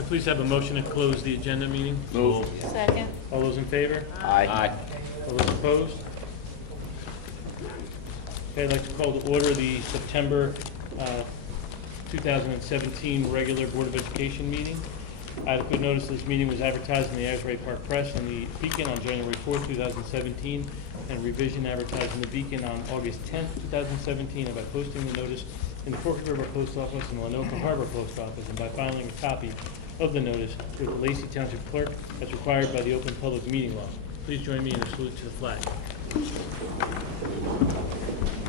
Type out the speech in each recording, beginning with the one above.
I please have a motion to close the agenda meeting? Move. Second. All those in favor? Aye. All those opposed? Okay, I'd like to call to order the September 2017 regular Board of Education meeting. Adequate notice this meeting was advertised in the Asbury Park Press and the Beacon on January 4, 2017, and revision advertised in the Beacon on August 10, 2017, and by posting the notice in the Forked River Post Office and the Lenoka Harbor Post Office, and by filing a copy of the notice with the Lacey Township Clerk as required by the Open Public Meeting Law. Please join me in a salute to the flag.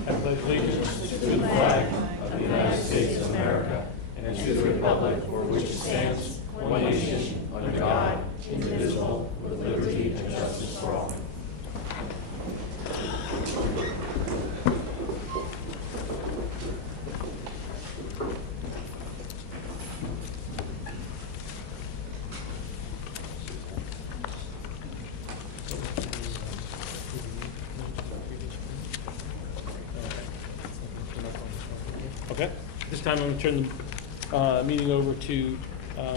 I pledge allegiance to the flag of the United States of America and to the republic for which it stands, one nation, under God, indivisible, with liberty and justice for all. Okay. This time I'm going to turn the meeting over to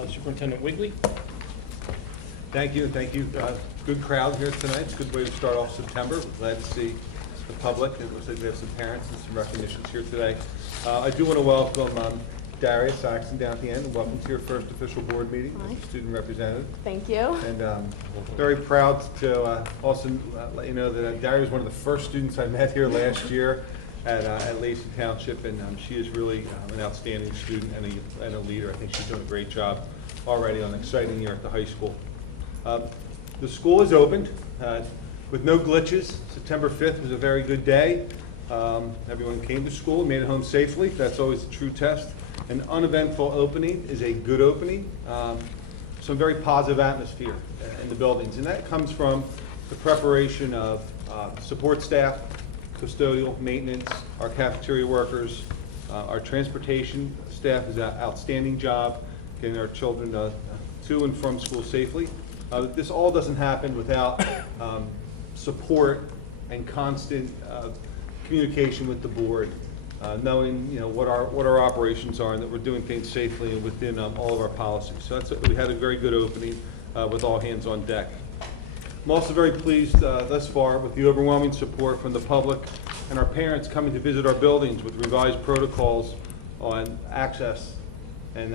Superintendent Wigley. Thank you. Good crowd here tonight. It's a good way to start off September. Glad to see the public. It looks like we have some parents and some recognitions here today. I do want to welcome Darius Saxon down at the end. Welcome to your first official board meeting as a student representative. Thank you. And very proud to also let you know that Darius is one of the first students I met here last year at Lacey Township, and she is really an outstanding student and a leader. I think she's doing a great job already on an exciting year at the high school. The school is opened with no glitches. September 5th was a very good day. Everyone came to school and made it home safely. That's always a true test. An uneventful opening is a good opening. Some very positive atmosphere in the buildings, and that comes from the preparation of support staff, custodial, maintenance, our cafeteria workers, our transportation staff is an outstanding job getting our children to and from school safely. This all doesn't happen without support and constant communication with the board, knowing what our operations are and that we're doing things safely and within all of our policies. So we had a very good opening with all hands on deck. I'm also very pleased thus far with the overwhelming support from the public and our parents coming to visit our buildings with revised protocols on access and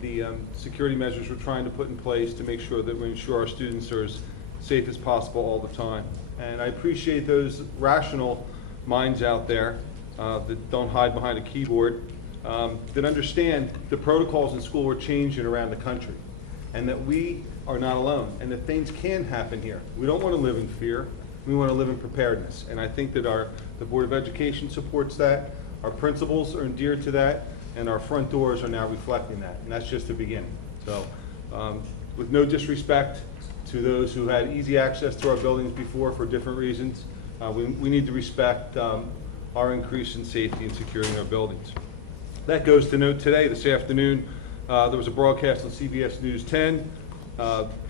the security measures we're trying to put in place to make sure that we ensure our students are as safe as possible all the time. And I appreciate those rational minds out there that don't hide behind a keyboard, that understand the protocols in school are changing around the country, and that we are not alone, and that things can happen here. We don't want to live in fear. We want to live in preparedness. And I think that the Board of Education supports that, our principals are endeared to that, and our front doors are now reflecting that. And that's just the beginning. So with no disrespect to those who had easy access to our buildings before for different reasons, we need to respect our increase in safety and security in our buildings. That goes to note today, this afternoon, there was a broadcast on CBS News 10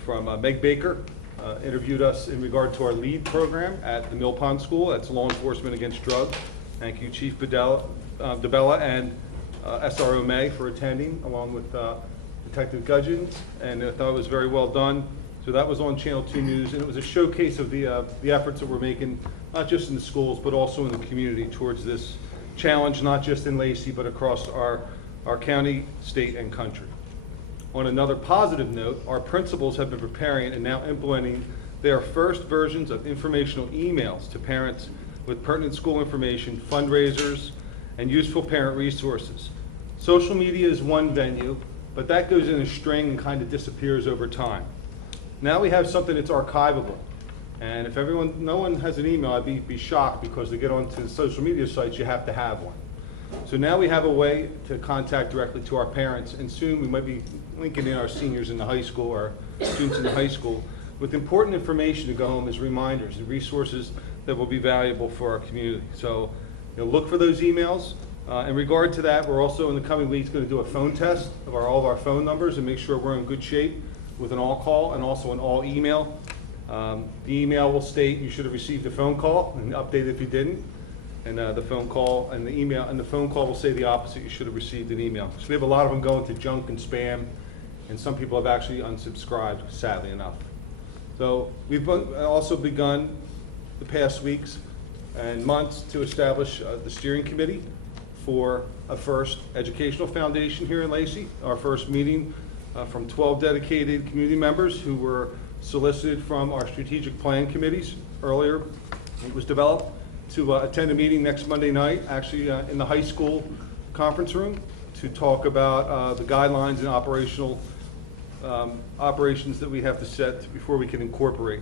from Meg Baker, interviewed us in regard to our LEAD program at the Mill Pond School. That's Law Enforcement Against Drugs. Thank you, Chief DeBella and SRO May for attending, along with Detective Gudgeons, and I thought it was very well done. So that was on Channel 2 News, and it was a showcase of the efforts that we're making, not just in the schools, but also in the community towards this challenge, not just in Lacey, but across our county, state, and country. On another positive note, our principals have been preparing and now implementing their first versions of informational emails to parents with pertinent school information, fundraisers, and useful parent resources. Social media is one venue, but that goes in a string and kind of disappears over time. Now we have something that's archivable. And if no one has an email, I'd be shocked, because to get onto the social media sites, you have to have one. So now we have a way to contact directly to our parents, and soon we might be linking in our seniors in the high school, or students in the high school, with important information to go home as reminders and resources that will be valuable for our community. So look for those emails. In regard to that, we're also in the coming weeks going to do a phone test of all of our phone numbers and make sure we're in good shape with an all call and also an all email. The email will state you should have received a phone call, and update if you didn't. And the phone call and the email and the phone call will say the opposite. You should have received an email. So we have a lot of them going to junk and spam, and some people have actually unsubscribed, sadly enough. So we've also begun the past weeks and months to establish the steering committee for a first educational foundation here in Lacey. Our first meeting from 12 dedicated community members who were solicited from our strategic plan committees earlier. It was developed to attend a meeting next Monday night, actually in the high school conference room, to talk about the guidelines and operations that we have to set before we can incorporate.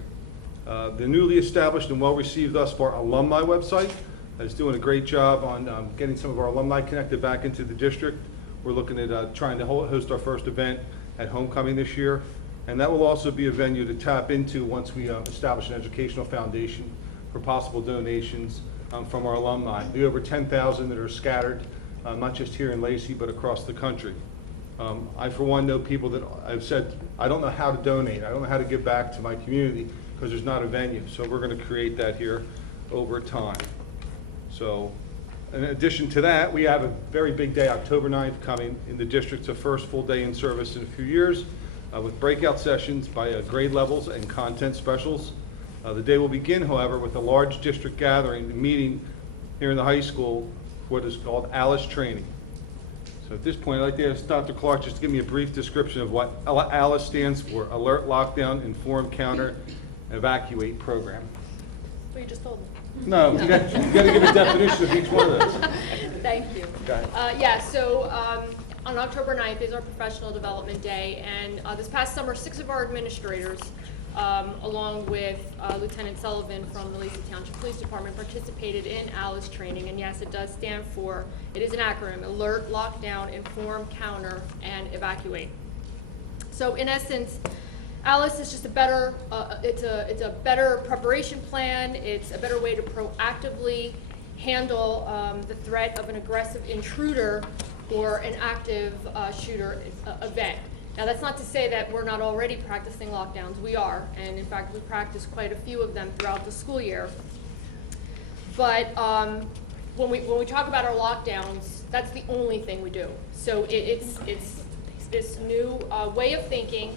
The newly established and well-received thus far alumni website is doing a great job on getting some of our alumni connected back into the district. We're looking at trying to host our first event at homecoming this year, and that will also be a venue to tap into once we establish an educational foundation for possible donations from our alumni, the over 10,000 that are scattered, not just here in Lacey, but across the country. I, for one, know people that I've said, I don't know how to donate, I don't know how to give back to my community because there's not a venue, so we're going to create that here over time. So, in addition to that, we have a very big day, October 9th, coming in the district, a first full day in service in a few years, with breakout sessions by grade levels and content specials. The day will begin, however, with a large district gathering, meeting here in the high school, what is called ALICE training. So at this point, I'd like to ask Dr. Clark just to give me a brief description of what ALICE stands for: Alert, Lockdown, Inform, Counter, Evacuate Program. Well, you just told me. No, you got to give a definition of each one of those. Thank you. Okay. On October 9th is our Professional Development Day, and this past summer, 6 of our administrators, along with Lieutenant Sullivan from the Lacey Township Police Department, participated in ALICE training, and yes, it does stand for, it is an acronym: Alert, Lockdown, Inform, Counter, and Evacuate. So in essence, ALICE is just a better, it's a better preparation plan. It's a better way to proactively handle the threat of an aggressive intruder or an active shooter event. Now, that's not to say that we're not already practicing lockdowns. We are, and in fact, we practice quite a few of them throughout the school year. But when we talk about our lockdowns, that's the only thing we do. So it's this new way of thinking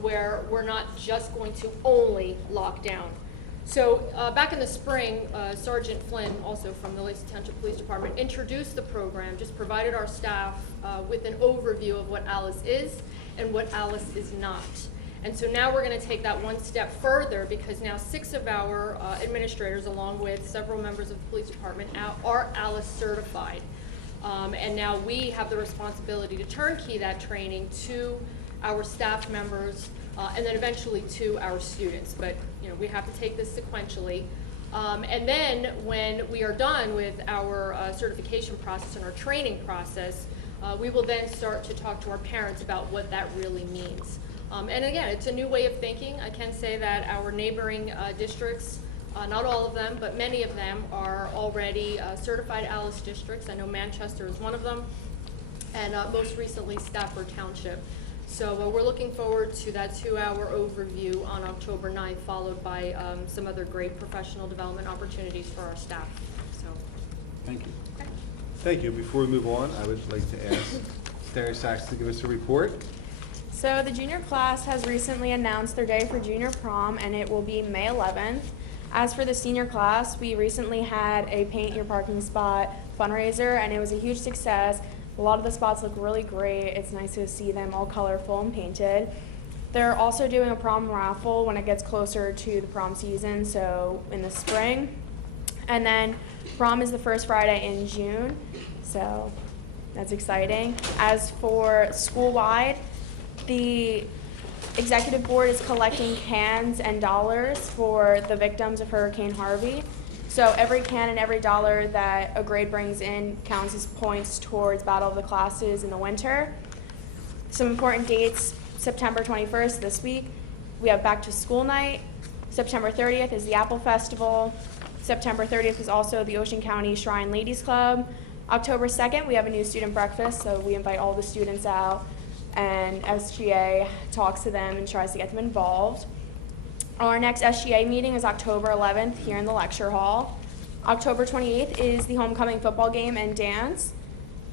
where we're not just going to only lock down. So back in the spring, Sergeant Flynn, also from the Lacey Township Police Department, introduced the program, just provided our staff with an overview of what ALICE is and what ALICE is not. And so now we're going to take that one step further, because now 6 of our administrators, along with several members of the police department, are ALICE certified. And now we have the responsibility to turnkey that training to our staff members, and then eventually to our students. But we have to take this sequentially. And then when we are done with our certification process and our training process, we will then start to talk to our parents about what that really means. And again, it's a new way of thinking. I can say that our neighboring districts, not all of them, but many of them are already certified ALICE districts. I know Manchester is one of them, and most recently Stafford Township. So we're looking forward to that 2-hour overview on October 9th, followed by some other great professional development opportunities for our staff. So, Thank you. okay. Thank you. Before we move on, I would like to ask Darius Sachs to give us a report. So the junior class has recently announced their day for junior prom, and it will be May 11th. As for the senior class, we recently had a Paint Your Parking Spot fundraiser, and it was a huge success. A lot of the spots look really great. It's nice to see them all colorful and painted. They're also doing a prom raffle when it gets closer to the prom season, so in the spring. And then prom is the first Friday in June, so that's exciting. As for school-wide, the executive board is collecting cans and dollars for the victims of Hurricane Harvey. So every can and every dollar that a grade brings in counts as points towards Battle of the Classes in the winter. Some important dates: September 21st, this week, we have Back to School Night. September 30th is the Apple Festival. September 30th is also the Ocean County Shrine Ladies Club. October 2nd, we have a new student breakfast, so we invite all the students out, and SGA talks to them and tries to get them involved. Our next SGA meeting is October 11th here in the lecture hall. October 28th is the homecoming football game and dance.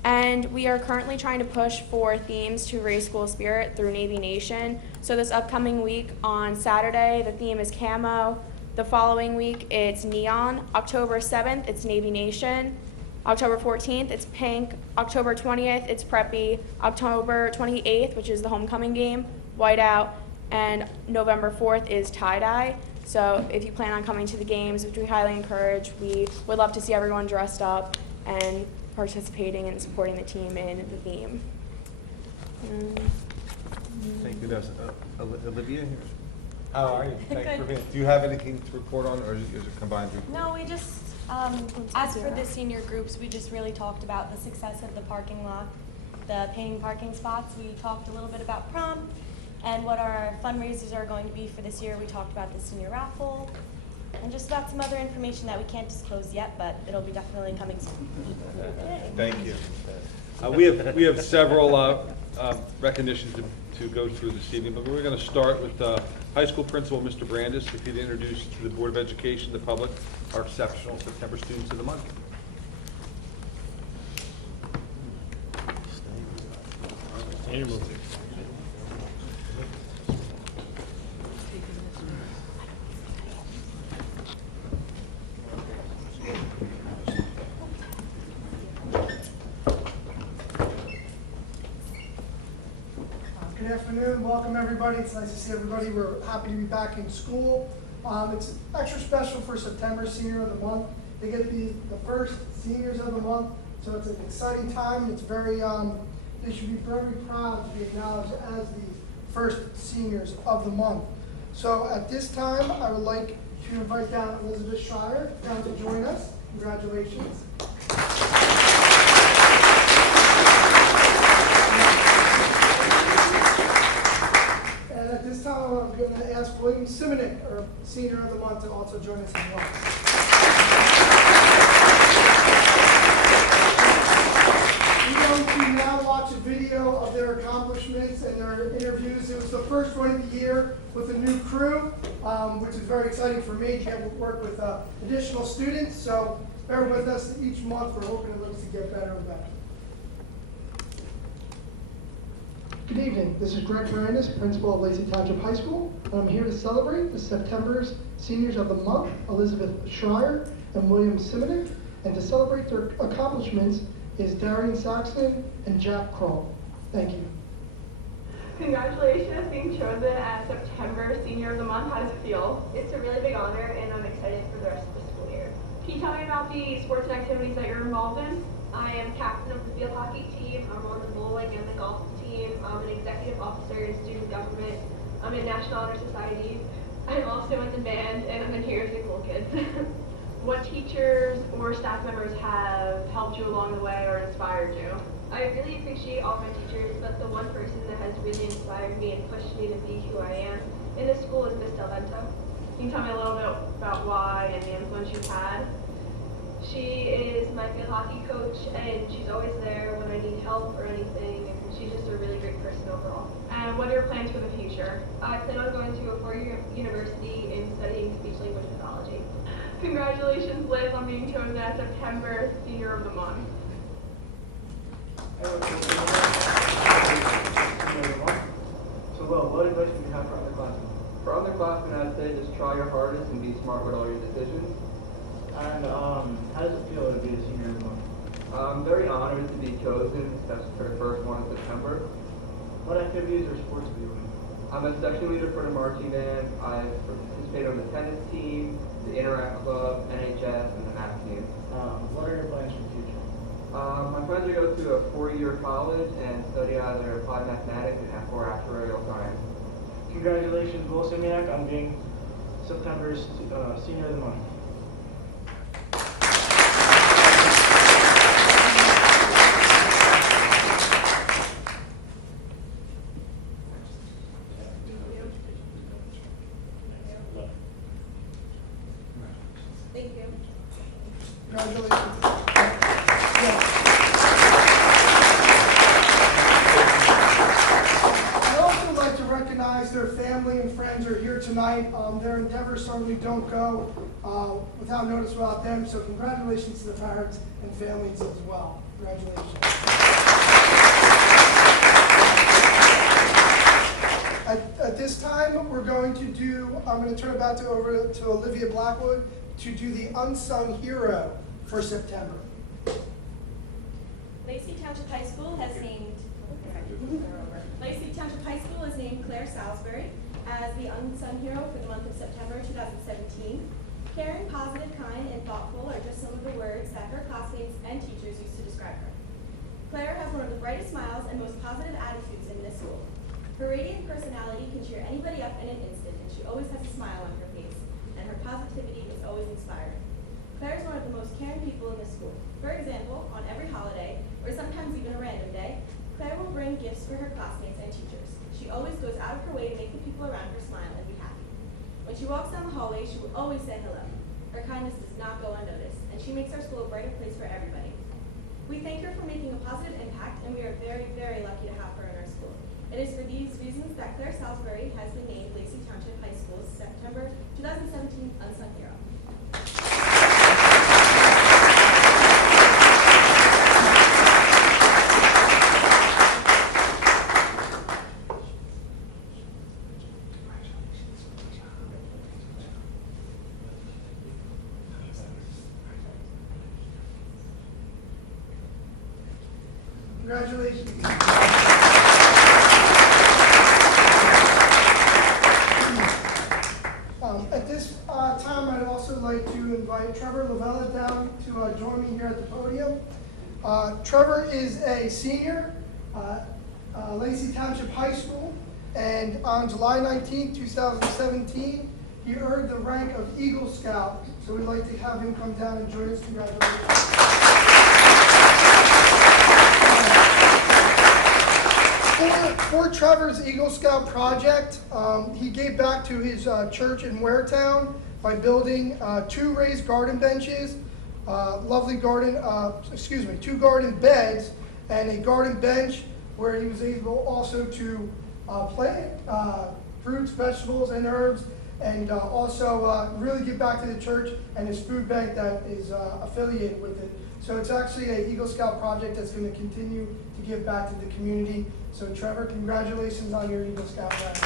And we are currently trying to push for themes to raise school spirit through Navy Nation. So this upcoming week on Saturday, the theme is camo. The following week, it's neon. October 7th, it's Navy Nation. October 14th, it's pink. October 20th, it's preppy. October 28th, which is the homecoming game, whiteout. And November 4th is tie-dye. So if you plan on coming to the games, which we highly encourage, we would love to see everyone dressed up and participating and supporting the team in the theme. Thank you. There's Olivia here. How are you? Thanks for being. Do you have anything to report on, or is it combined report? No, we just, as for the senior groups, we just really talked about the success of the parking lot, the painting parking spots. We talked a little bit about prom and what our fundraisers are going to be for this year. We talked about the senior raffle and just about some other information that we can't disclose yet, but it'll be definitely coming soon. Thank you. We have several recognitions to go through this evening, but we're going to start with high school principal, Mr. Brandis, if he'd introduce to the Board of Education, the public, our exceptional September students of the month. Good afternoon, welcome everybody. It's nice to see everybody. We're happy to be back in school. It's extra special for September, Senior of the Month. They get to be the first seniors of the month, so it's an exciting time. It's very, they should be very proud to be acknowledged as the first seniors of the month. So at this time, I would like to invite down Elizabeth Schreier down to join us. Congratulations. And at this time, I'm going to ask William Simonek, our Senior of the Month, to also join us as well. We're going to now watch a video of their accomplishments and their interviews. It was the first one of the year with a new crew, which is very exciting for me to get to work with additional students. So bear with us each month. We're hoping it looks to get better and better. Good evening, this is Greg Brandis, principal of Lacey Township High School, and I'm here to celebrate the September's Seniors of the Month, Elizabeth Schreier and William Simonek, and to celebrate their accomplishments is Darian Saxton and Jack Kroll. Thank you. Congratulations being chosen as September Senior of the Month. How does it feel? It's a really big honor, and I'm excited for the rest of the school year. Can you tell me about the sports and activities that you're involved in? I am captain of the field hockey team. I'm on the bowling and the golf team. I'm an executive officer in student government. I'm in National Honor Society. I'm also in the band, and I'm in Here's the Cool Kids. What teachers or staff members have helped you along the way or inspired you? I really appreciate all my teachers, but the one person that has really inspired me and pushed me to be who I am in this school is Miss Del Vento. Can you tell me a little bit about why and the influence you've had? She is my field hockey coach, and she's always there when I need help or anything, and she's just a really great person overall. And what are your plans for the future? I plan on going to a four-year university and studying speech-language pathology. Congratulations, Liz, on being chosen as September Senior of the Month. So, what advice do you have for underclassmen? For underclassmen, I'd say just try your hardest and be smart with all your decisions. And how does it feel to be a senior of the month? I'm very honored to be chosen, especially for the first one in September. What activities or sports are you in? I'm a section leader for the marching band. I've participated on the tennis team, the Interact Club, NHS, and the math team. What are your plans for the future? My plans are to go to a four-year college and study either applied mathematics or actuarial science. Congratulations, Will Simiak, on being September's Senior of the Month. Thank you. Congratulations. I'd also like to recognize their family and friends who are here tonight. Their endeavors certainly don't go without notice, without them. So congratulations to the parents and families as well. Congratulations. At this time, we're going to do, I'm going to turn it back over to Olivia Blackwood to do the unsung hero for September. Lacey Township High School has named Claire Salisbury as the unsung hero for the month of September 2017. Caring, positive, kind, and thoughtful are just some of the words that her classmates and teachers used to describe her. Claire has one of the brightest smiles and most positive attitudes in this school. Her radiant personality can cheer anybody up in an instant, and she always has a smile on her face, and her positivity is always inspiring. Claire is one of the most caring people in this school. For example, on every holiday, or sometimes even a random day, Claire will bring gifts for her classmates and teachers. She always goes out of her way to make the people around her smile and be happy. When she walks down the hallway, she will always say hello. Her kindness does not go unnoticed, and she makes our school a brighter place for everybody. We thank her for making a positive impact, and we are very, very lucky to have her in our school. It is for these reasons that Claire Salisbury has been named Lacey Township High School's September 2017 Unsung Hero. Congratulations. At this time, I'd also like to invite Trevor Lavella down to join me here at the podium. Trevor is a senior at Lacey Township High School, and on July 19, 2017, he earned the rank of Eagle Scout. So we'd like to have him come down and join us. Congratulations. For Trevor's Eagle Scout project, he gave back to his church in Waretown by building 2 raised garden benches, two garden beds, and a garden bench where he was able also to plant fruits, vegetables, and herbs, and also really give back to the church and his food bank that is affiliated with it. So it's actually an Eagle Scout project that's going to continue to give back to the community. So Trevor, congratulations on your Eagle Scout rank.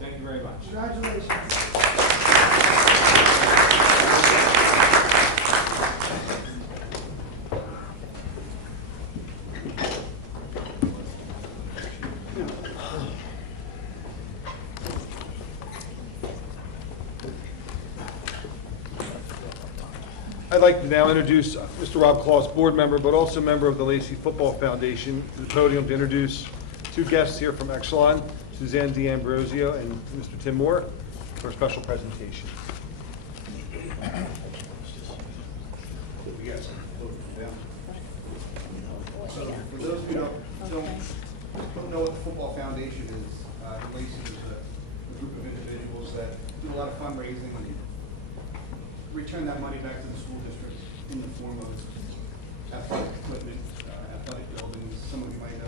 Thank you very much. Congratulations. I'd like to now introduce Mr. Rob Claus, board member, but also member of the Lacey Football Foundation, to the podium to introduce 2 guests here from Exelon, Suzanne D'Ambrosio and Mr. Tim Moore, for a special presentation. So for those who don't know what the Football Foundation is, Lacey is a group of individuals that do a lot of fundraising and return that money back to the school district in the form of athletic equipment, athletic buildings. Some of you might know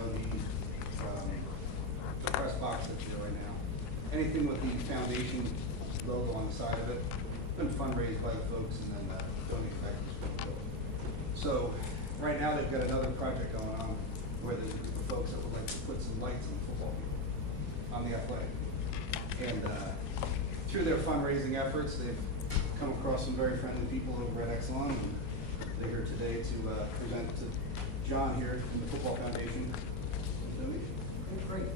the press box that's here right now. Anything with the foundation logo on the side of it, been fundraised by the folks and then donated back to the school building. So right now they've got another project going on where there's a group of folks that would like to put some lights on the football field, on the athletic field. And through their fundraising efforts, they've come across some very friendly people over at Exelon, and they're here today to present to John here from the Football Foundation. Great.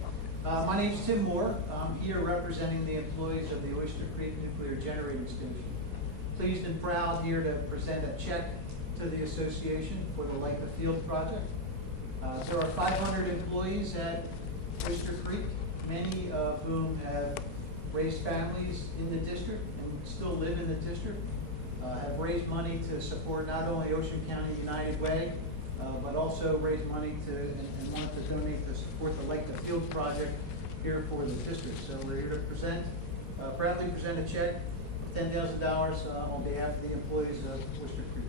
My name is Tim Moore. I'm here representing the employees of the Oyster Creek Nuclear Generating Station. Pleased and proud here to present a check to the association for the Light the Field project. There are 500 employees at Oyster Creek, many of whom have raised families in the district and still live in the district, have raised money to support not only Ocean County United Way, but also raised money and wanted to donate to support the Light the Field project here for the district. So we're here to proudly present a check of $10,000 on behalf of the employees of Oyster Creek.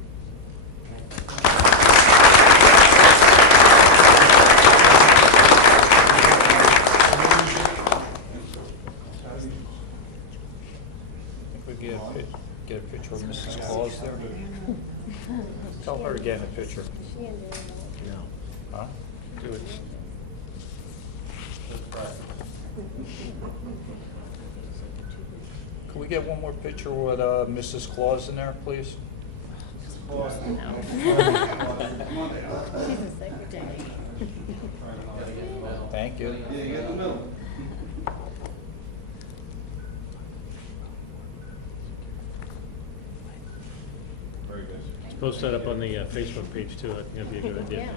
get a picture of Mrs. Claus there? Tell her to get in a picture. Huh? Do it. Can we get one more picture with Mrs. Claus in there, please? Thank you. Yeah, you got in the middle. Very good. Let's post that up on the Facebook page too. I think that'd be a good idea.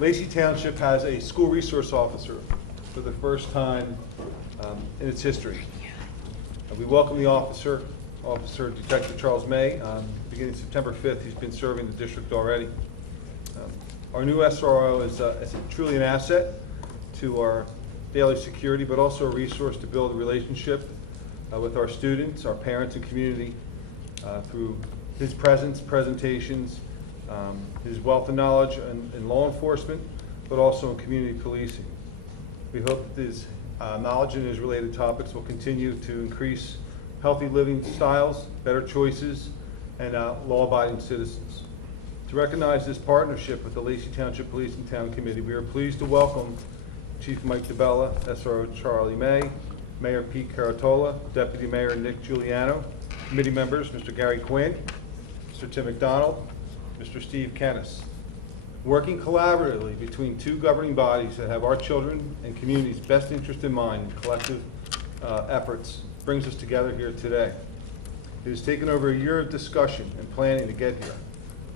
Lacey Township has a school resource officer for the first time in its history. We welcome the officer, Officer Detective Charles May. Beginning September 5th, he's been serving the district already. Our new SRO is truly an asset to our daily security, but also a resource to build a relationship with our students, our parents, and community through his presence, presentations, his wealth of knowledge in law enforcement, but also in community policing. We hope that his knowledge in his related topics will continue to increase healthy living styles, better choices, and law-abiding citizens. To recognize this partnership with the Lacey Township Police and Town Committee, we are pleased to welcome Chief Mike DeBella, SRO Charlie May, Mayor Pete Caratola, Deputy Mayor Nick Giuliano, committee members Mr. Gary Quinn, Mr. Tim McDonald, Mr. Steve Kennis. Working collaboratively between two governing bodies that have our children and community's best interest in mind, collective efforts brings us together here today. It has taken over a year of discussion and planning to get here.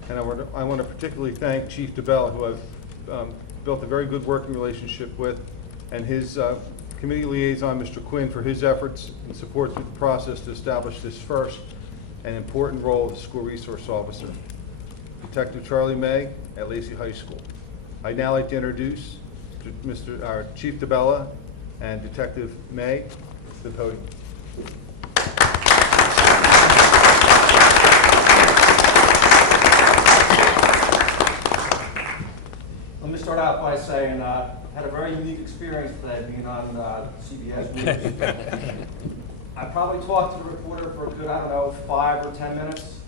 And I want to particularly thank Chief DeBella, who I've built a very good working relationship with, and his committee liaison, Mr. Quinn, for his efforts and support through the process to establish this first and important role of the school resource officer. Detective Charlie May at Lacey High School. I'd now like to introduce our Chief DeBella and Detective May to the podium. Let me start out by saying I had a very unique experience today being on CBS News. I probably talked to the reporter for a good, 5 or 10 minutes.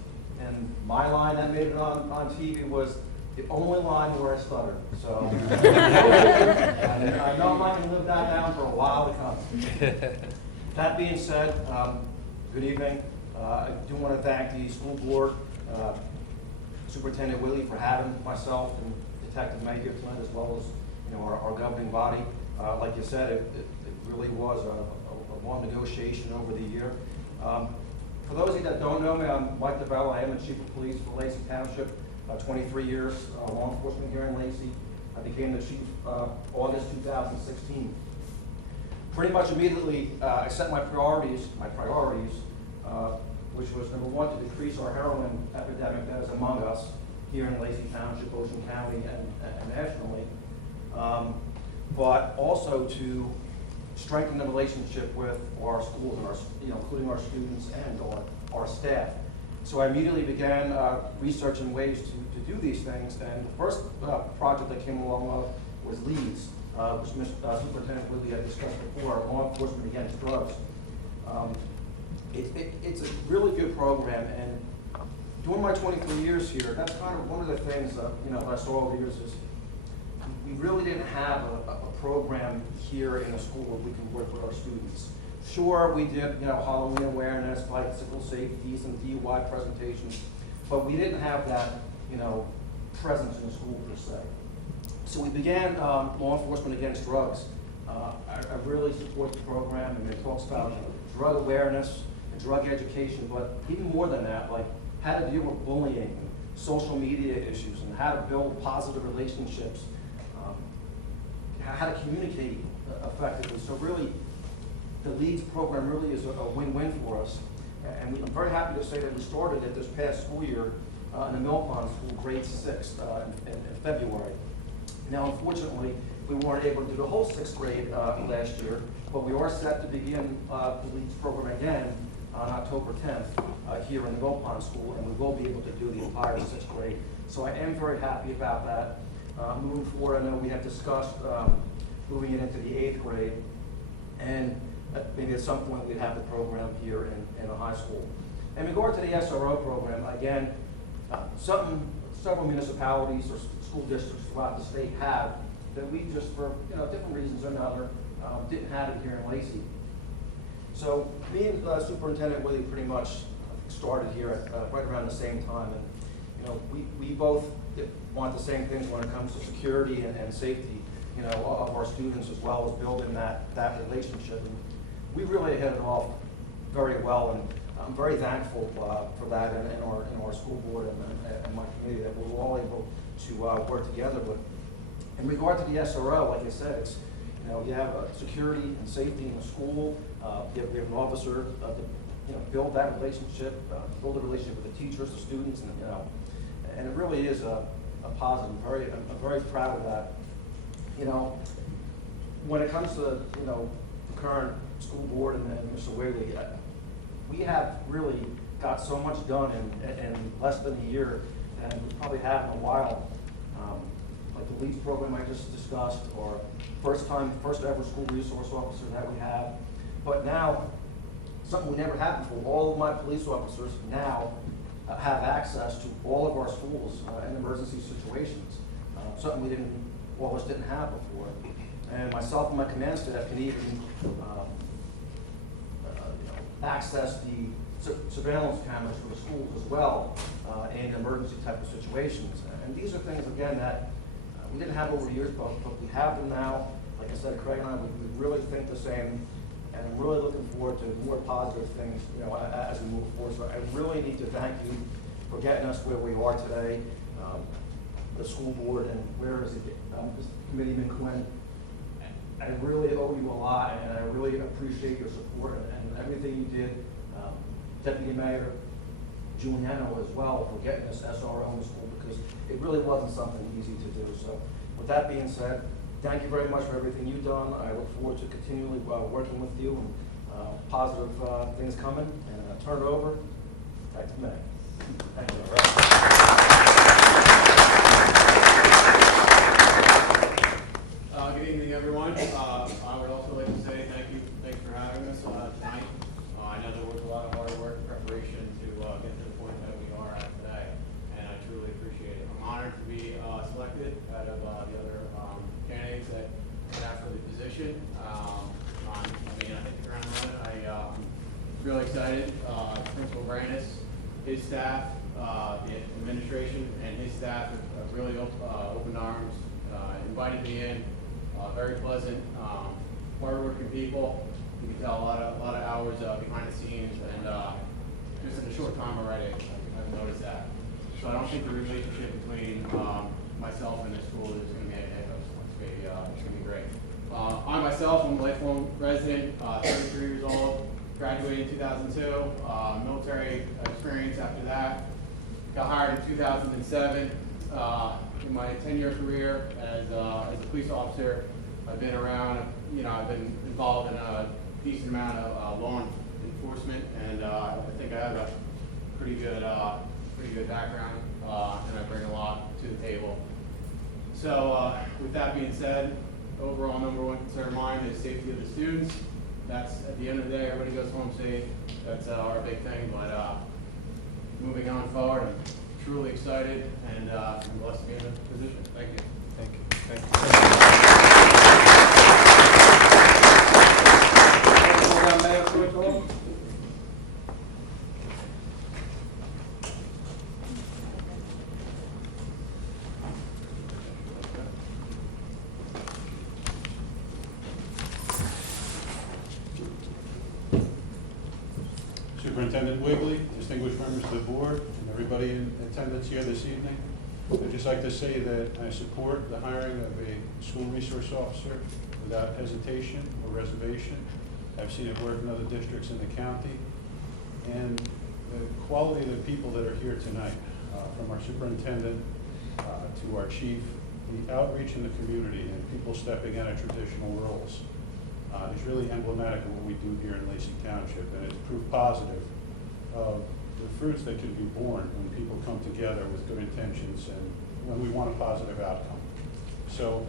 And my line that made it on TV was the only line where I stuttered. So and I know I'm not going to live that down for a while to come. That being said, good evening. I do want to thank the school board, Superintendent Willie, for having myself and Detective May here tonight, as well as our governing body. Like you said, it really was a long negotiation over the year. For those of you that don't know me, I'm Mike DeBella. I am the Chief of Police for Lacey Township, 23 years law enforcement here in Lacey. I became the Chief August 2016. Pretty much immediately, I set my priorities, which was number one, to decrease our heroin epidemic that is among us here in Lacey Township, Ocean County, and nationally, but also to strengthen the relationship with our schools, and including our students and our staff. So I immediately began researching ways to do these things, and the first project that came along was LEADS, which Superintendent Woodley had discussed before, Law Enforcement Against Drugs. It's a really good program, and during my 23 years here, that's kind of one of the things that I saw over the years is we really didn't have a program here in the school where we can work with our students. Sure, we did, Halloween awareness, bicycle safety, some DUI presentations, but we didn't have that, presence in the school per se. So we began Law Enforcement Against Drugs. I really support the program, and it talks about drug awareness and drug education, but even more than that, like how to deal with bullying, and social media issues, and how to build positive relationships, how to communicate effectively. So really, the LEADS program really is a win-win for us. And I'm very happy to say that we started it this past school year in the Mill Pond School, grade 6th, in February. Now, unfortunately, we weren't able to do the whole 6th grade last year, but we are set to begin the LEADS program again on October 10th here in the Mill Pond School, and we will be able to do the entire 6th grade. So I am very happy about that. Moving forward, I know we have discussed moving it into the 8th grade, and maybe at some point we'd have the program here in a high school. In regard to the SRO program, again, several municipalities or school districts throughout the state have that we just, for different reasons or another, didn't have it here in Lacey. So me and Superintendent Willie pretty much started here at right around the same time, and we both want the same things when it comes to security and safety, of our students, as well as building that relationship. And we really hit it off very well, and I'm very thankful for that in our school board and my committee that we were all able to work together with. In regard to the SRO, like I said, it's you have security and safety in the school. We have an officer to build that relationship, build a relationship with the teachers, the students, and it really is a positive. I'm very proud of that. When it comes to the current school board and Mr. Whaley, we have really got so much done in less than a year than we probably have in a while. Like the LEADS program I just discussed, or first ever school resource officer that we have. But now, something we never had before, all of my police officers now have access to all of our schools in emergency situations. Something all of us didn't have before. And myself and my command staff can even access the surveillance cameras for the schools as well in emergency type of situations. And these are things, again, that we didn't have over years, but we have them now. Like I said, Craig and I, we really think the same, and I'm really looking forward to more positive things, as we move forward. So I really need to thank you for getting us where we are today, the school board, and Committeeman Quinn. I really owe you a lot, and I really appreciate your support and everything you did. Deputy Mayor Giuliano as well for getting this SRO in the school, because it really wasn't something easy to do. So with that being said, thank you very much for everything you've done. I look forward to continually working with you and positive things coming. And turn it over back to Meg. Thank you. Good evening, everyone. I would also like to say thanks for having us tonight. I know there was a lot of hard work and preparation to get to the point that we are at today, and I truly appreciate it. I'm honored to be selected out of the other candidates that went after the position. I hit the ground running. I'm really excited. Principal Brandis, his staff, the administration, and his staff have really opened arms, invited me in. Very pleasant, hardworking people. You can tell a lot of hours behind the scenes, and just in a short time already, I've noticed that. So I don't think the relationship between myself and the school is going to be any hiccups. It's going to be great. I myself am a lifelong resident, 33 years old, graduated in 2002, military experience after that. Got hired in 2007. In my 10-year career as a police officer, I've been around, I've been involved in a decent amount of law enforcement, and I think I have a pretty good background, and I bring a lot to the table. So with that being said, overall number one concern of mine is safety of the students. That's, at the end of the day, everybody goes home safe. That's our big thing, but moving on forward, I'm truly excited, and I'm blessed to be in this position. Thank you. Thank you. Thank you. Superintendent Wigley, distinguished members of the board, and everybody in attendance here this evening. I'd just like to say that I support the hiring of a school resource officer without hesitation or reservation. I've seen it work in other districts in the county. and the quality of the people that are here tonight, from our superintendent to our chief, the outreach in the community and people stepping out of traditional roles is really emblematic of what we do here in Lacey Township, and it's proof positive of the fruits that can be born when people come together with good intentions and when we want a positive outcome. So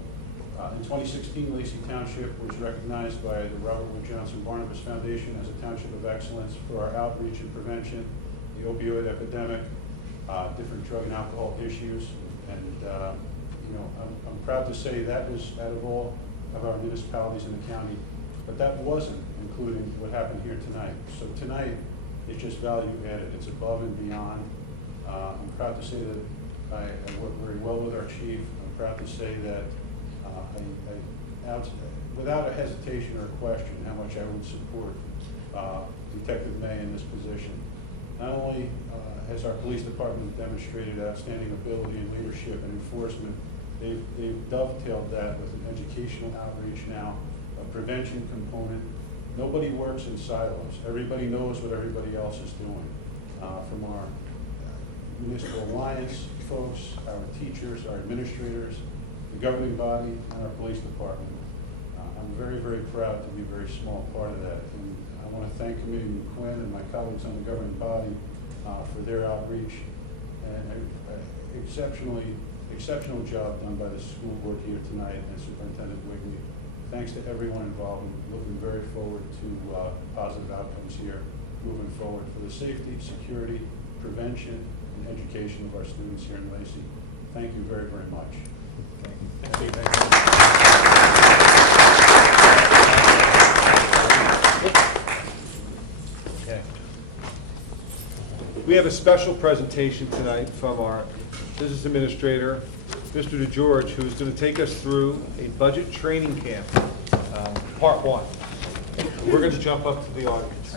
in 2016, Lacey Township was recognized by the Robert Wood Johnson Barnabas Foundation as a Township of Excellence for our outreach and prevention, the opioid epidemic, different drug and alcohol issues, and I'm proud to say that was out of all of our municipalities in the county, but that wasn't including what happened here tonight. So tonight is just value added. It's above and beyond. I'm proud to say that I work very well with our chief. I'm proud to say that without a hesitation or a question, how much I would support Detective May in this position. Not only has our police department demonstrated outstanding ability in leadership and enforcement, they've dovetailed that with an educational outreach now, a prevention component. Nobody works in silos. Everybody knows what everybody else is doing. From our municipal alliance folks, our teachers, our administrators, the governing body, and our police department. I'm very, very proud to be a very small part of that. And I want to thank Committee McQuinn and my colleagues on the governing body for their outreach and exceptional job done by the school board here tonight and Superintendent Wigley. Thanks to everyone involved. I'm looking very forward to positive outcomes here moving forward for the safety, security, prevention, and education of our students here in Lacey. Thank you very, very much. Thank you. Okay. We have a special presentation tonight from our business administrator, Mr. DeGeorge, who's going to take us through a budget training camp, part one. We're going to jump up to the audience.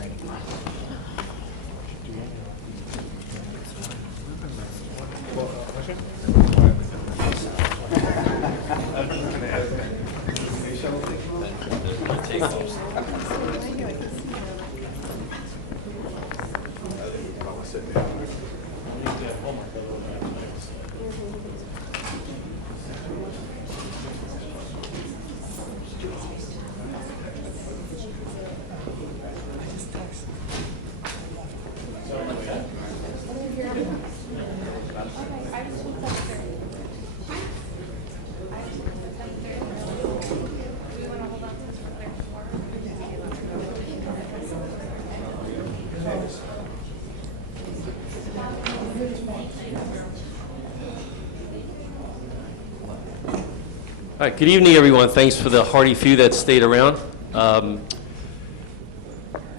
All right, good evening, everyone. Thanks for the hearty few that stayed around.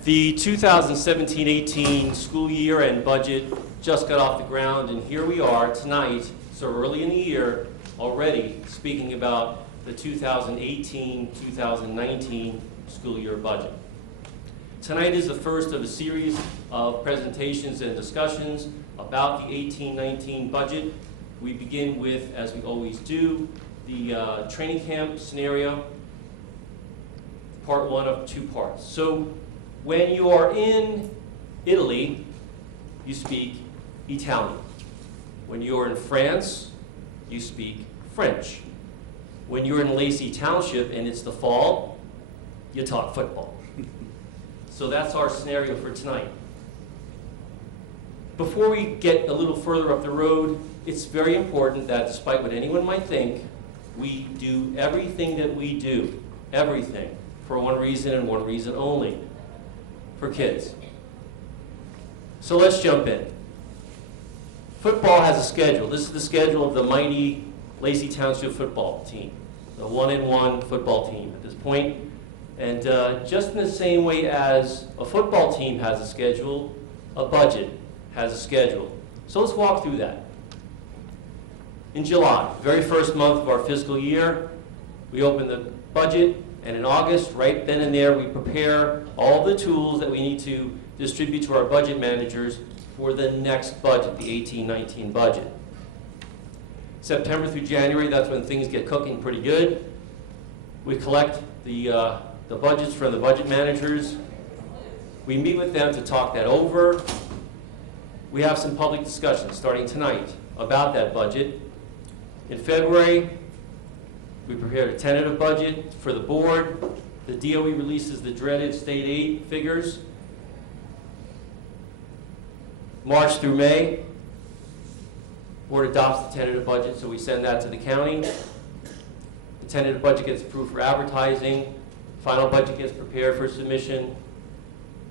The 2017-18 school year and budget just got off the ground, and here we are tonight, so early in the year, already speaking about the 2018-2019 school year budget. Tonight is the first of a series of presentations and discussions about the 18-19 budget. We begin with, as we always do, the training camp scenario, part one of two parts. So when you are in Italy, you speak Italian. When you're in France, you speak French. When you're in Lacey Township and it's the fall, you talk football. So that's our scenario for tonight. Before we get a little further up the road, it's very important that despite what anyone might think, we do everything that we do, everything, for one reason and one reason only, for kids. So let's jump in. Football has a schedule. This is the schedule of the mighty Lacey Township football team, the 1-in-1 football team at this point. And just in the same way as a football team has a schedule, a budget has a schedule. So let's walk through that. In July, very first month of our fiscal year, we open the budget, and in August, right then and there, we prepare all the tools that we need to distribute to our budget managers for the next budget, the 18-19 budget. September through January, that's when things get cooking pretty good. We collect the budgets from the budget managers. We meet with them to talk that over. We have some public discussions starting tonight about that budget. In February, we prepared a tentative budget for the board. The DOE releases the dreaded state aid figures. March through May, board adopts the tentative budget, so we send that to the county. The tentative budget gets approved for advertising. Final budget gets prepared for submission.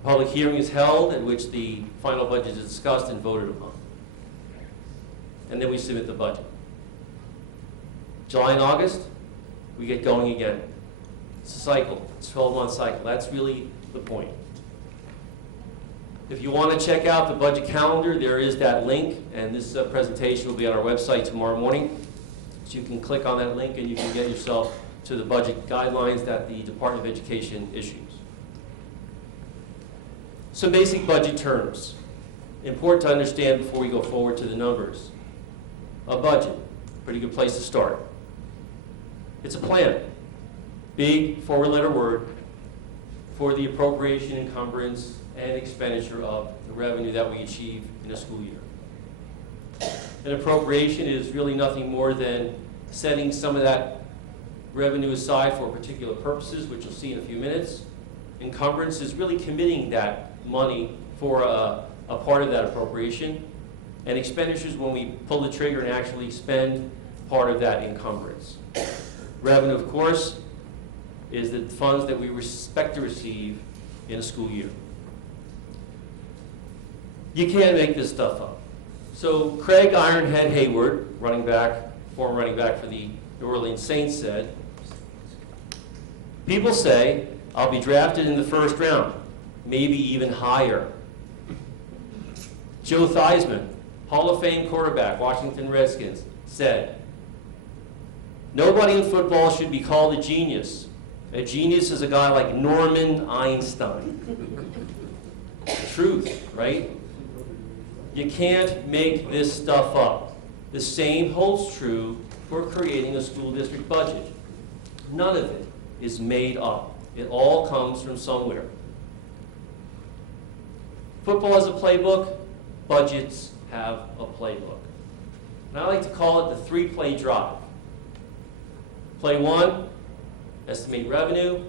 Public hearing is held at which the final budget is discussed and voted upon. And then we submit the budget. July and August, we get going again. It's a cycle. It's a 12-month cycle. That's really the point. If you want to check out the budget calendar, there is that link, and this presentation will be on our website tomorrow morning. So you can click on that link and you can get yourself to the budget guidelines that the Department of Education issues. Some basic budget terms. Important to understand before we go forward to the numbers. A budget, pretty good place to start. It's a plan. Big four-letter word for the appropriation, encumbrance, and expenditure of the revenue that we achieve in a school year. An appropriation is really nothing more than setting some of that revenue aside for particular purposes, which you'll see in a few minutes. Encumbrance is really committing that money for a part of that appropriation. And expenditures when we pull the trigger and actually spend part of that encumbrance. Revenue, of course, is the funds that we expect to receive in a school year. You can't make this stuff up. So Craig Ironhead Hayward, former running back for the New Orleans Saints, said, "People say I'll be drafted in the first round, maybe even higher." Joe Theismann, Hall of Fame quarterback, Washington Redskins, said, "Nobody in football should be called a genius. A genius is a guy like Norman Einstein." Truth, right? You can't make this stuff up. The same holds true for creating a school district budget. None of it is made up. It all comes from somewhere. Football has a playbook. Budgets have a playbook. And I like to call it the three-play drive. Play one, estimate revenue.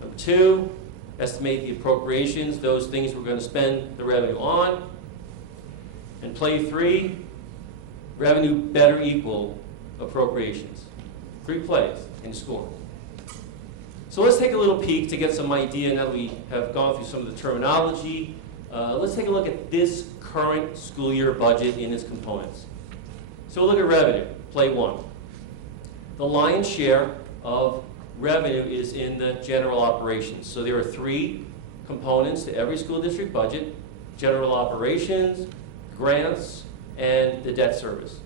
Number two, estimate the appropriations, those things we're going to spend the revenue on. And play three, revenue better equal appropriations. 3 plays in scoring. So let's take a little peek to get some idea now that we have gone through some of the terminology. Let's take a look at this current school year budget in its components. So we'll look at revenue, play one. The lion's share of revenue is in the general operations. So there are 3 components to every school district budget: general operations, grants, and the debt service.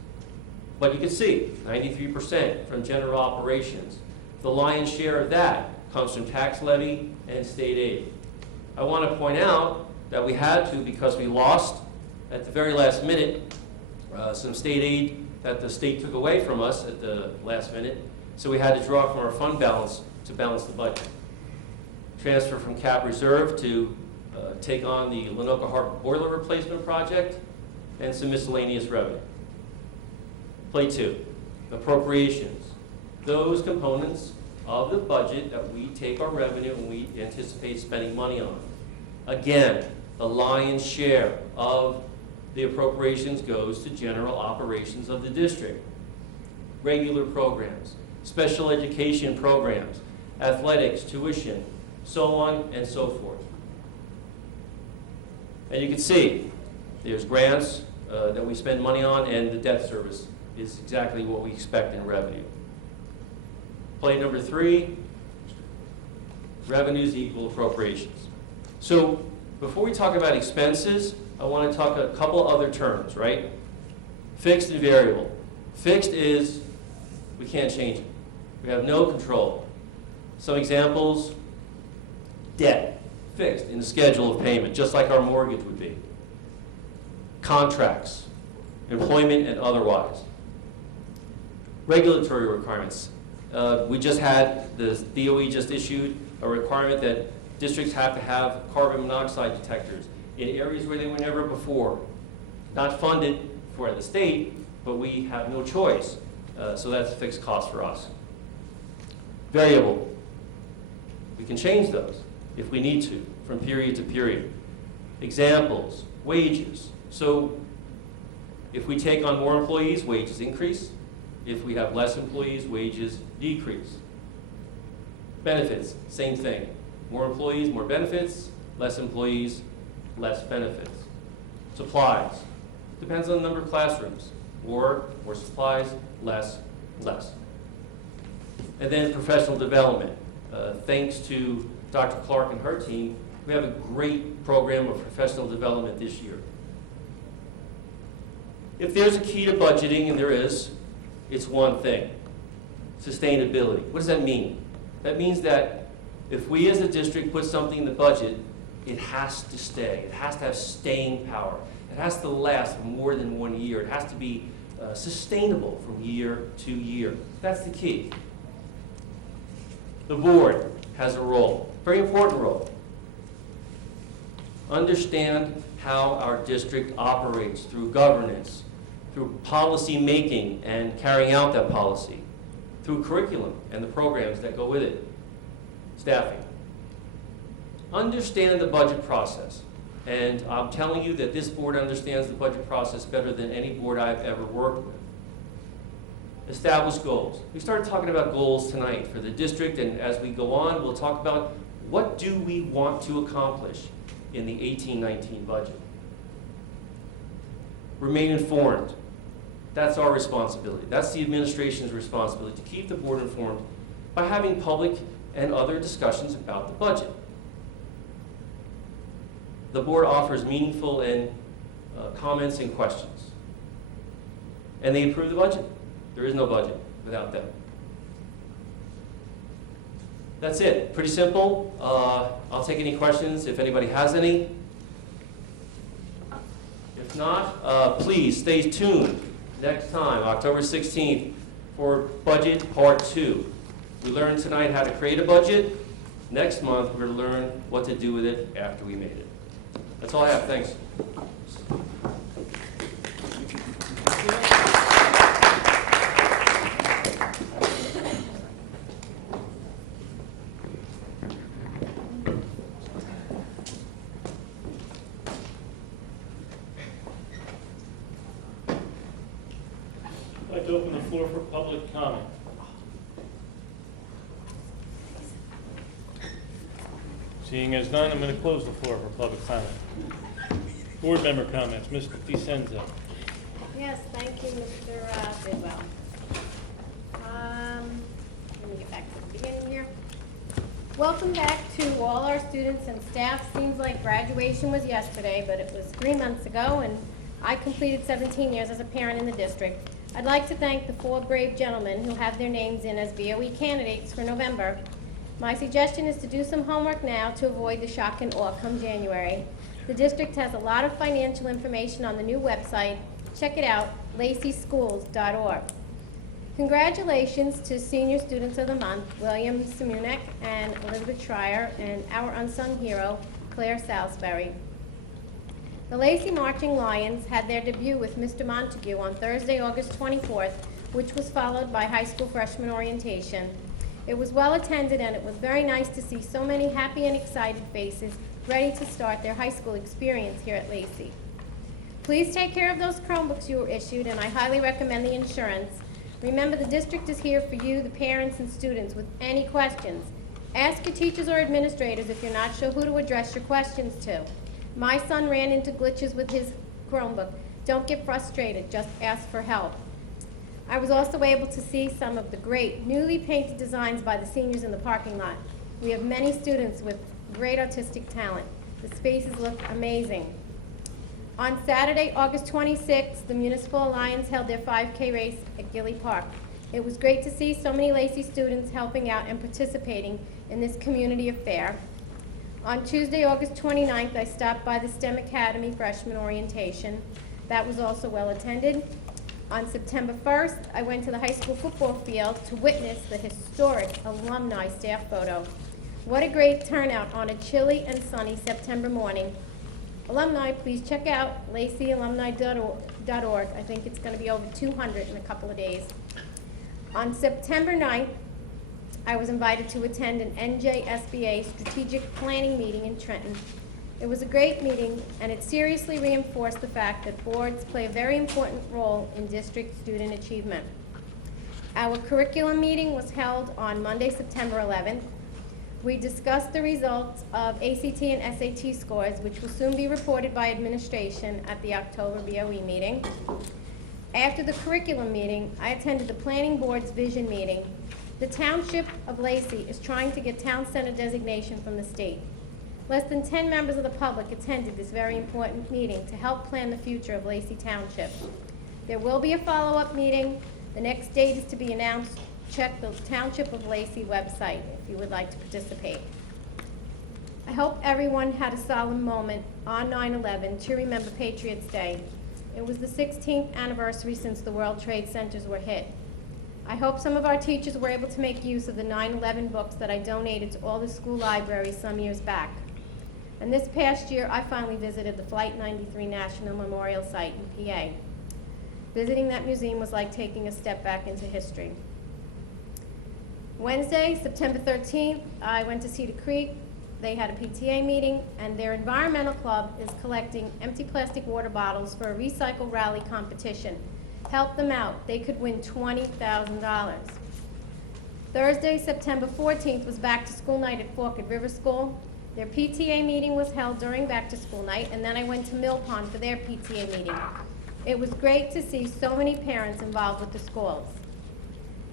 But you can see 93% from general operations. The lion's share of that comes from tax levy and state aid. I want to point out that we had to, because we lost at the very last minute some state aid that the state took away from us at the last minute, so we had to draw from our fund balance to balance the budget. Transfer from cap reserve to take on the Lenoka Harbor boiler replacement project, and some miscellaneous revenue. Play two, appropriations. Those components of the budget that we take our revenue and we anticipate spending money on. Again, the lion's share of the appropriations goes to general operations of the district. Regular programs, special education programs, athletics, tuition, so on and so forth. And you can see there's grants that we spend money on, and the debt service is exactly what we expect in revenue. Play number three, revenues equal appropriations. So before we talk about expenses, I want to talk a couple other terms, right? Fixed and variable. Fixed is we can't change it. We have no control. Some examples: debt, fixed in the schedule of payment, just like our mortgage would be. Contracts, employment and otherwise. Regulatory requirements. We just had, the DOE just issued a requirement that Districts have to have carbon monoxide detectors in areas where they were never before. Not funded for the state, but we have no choice. So that's a fixed cost for us. Variable. We can change those if we need to from period to period. Examples, wages. So if we take on more employees, wages increase. If we have less employees, wages decrease. Benefits, same thing. More employees, more benefits. Less employees, less benefits. Supplies, depends on the number of classrooms. More supplies, less. And then professional development. Thanks to Dr. Clark and her team, we have a great program of professional development this year. If there's a key to budgeting, and there is, it's one thing: sustainability. What does that mean? That means that if we as a district put something in the budget, it has to stay. It has to have staying power. It has to last for more than 1 year. It has to be sustainable from year to year. That's the key. The board has a role, very important role. Understand how our district operates through governance, through policy making and carrying out that policy, through curriculum and the programs that go with it, staffing. Understand the budget process. And I'm telling you that this board understands the budget process better than any board I've ever worked with. Establish goals. We started talking about goals tonight for the district, and as we go on, we'll talk about what do we want to accomplish in the 18-19 budget. Remain informed. That's our responsibility. That's the administration's responsibility, to keep the board informed by having public and other discussions about the budget. The board offers meaningful and comments and questions. And they approve the budget. There is no budget without them. That's it. Pretty simple. I'll take any questions if anybody has any. If not, please stay tuned next time, October 16th, for Budget Part 2. We learned tonight how to create a budget. Next month, we're going to learn what to do with it after we made it. That's all I have. Thanks. I'd like to open the floor for public comment. Seeing as none, I'm going to close the floor for public comment. Board member comments. Mr. DeCenzo. Yes, thank you, Mr. Bidwell. Let me get back to the beginning here. Welcome back to all our students and staff. Seems like graduation was yesterday, but it was 3 months ago, and I completed 17 years as a parent in the district. I'd like to thank the 4 brave gentlemen who have their names in as BOE candidates for November. My suggestion is to do some homework now to avoid the shock and awe come January. The district has a lot of financial information on the new website. Check it out, laceyschools.org. Congratulations to Senior Students of the Month, William Simunek and Elizabeth Schreier, and our unsung hero, Claire Salisbury. The Lacey Marching Lions had their debut with Mr. Montague on Thursday, August 24th, which was followed by high school freshman orientation. It was well attended, and it was very nice to see so many happy and excited faces ready to start their high school experience here at Lacey. Please take care of those Chromebooks you were issued, and I highly recommend the insurance. Remember, the district is here for you, the parents and students, with any questions. Ask your teachers or administrators if you're not sure who to address your questions to. My son ran into glitches with his Chromebook. Don't get frustrated, just ask for help. I was also able to see some of the great newly painted designs by the seniors in the parking lot. We have many students with great artistic talent. The spaces look amazing. On Saturday, August 26th, the Municipal Alliance held their 5K race at Gilley Park. It was great to see so many Lacey students helping out and participating in this community affair. On Tuesday, August 29th, I stopped by the STEM Academy freshman orientation. That was also well attended. On September 1st, I went to the high school football field to witness the historic alumni staff photo. What a great turnout on a chilly and sunny September morning. Alumni, please check out laceyalumni.org. I think it's going to be over 200 in a couple of days. On September 9th, I was invited to attend an NJSBA strategic planning meeting in Trenton. It was a great meeting, and it seriously reinforced the fact that boards play a very important role in district student achievement. Our curriculum meeting was held on Monday, September 11th. We discussed the results of ACT and SAT scores, which will soon be reported by administration at the October BOE meeting. After the curriculum meeting, I attended the Planning Board's vision meeting. The Township of Lacey is trying to get town center designation from the state. Less than 10 members of the public attended this very important meeting to help plan the future of Lacey Township. There will be a follow-up meeting. The next date is to be announced. Check the Township of Lacey website if you would like to participate. I hope everyone had a solemn moment on 9/11 to remember Patriots Day. It was the 16th anniversary since the World Trade Centers were hit. I hope some of our teachers were able to make use of the 9/11 books that I donated to all the school libraries some years back. And this past year, I finally visited the Flight 93 National Memorial Site in PA. Visiting that museum was like taking a step back into history. Wednesday, September 13th, I went to Cedar Creek. They had a PTA meeting, and their environmental club is collecting empty plastic water bottles for a recycle rally competition. Help them out. They could win $20,000. Thursday, September 14th, was back to school night at Forked River School. Their PTA meeting was held during back to school night, and then I went to Mill Pond for their PTA meeting. It was great to see so many parents involved with the schools.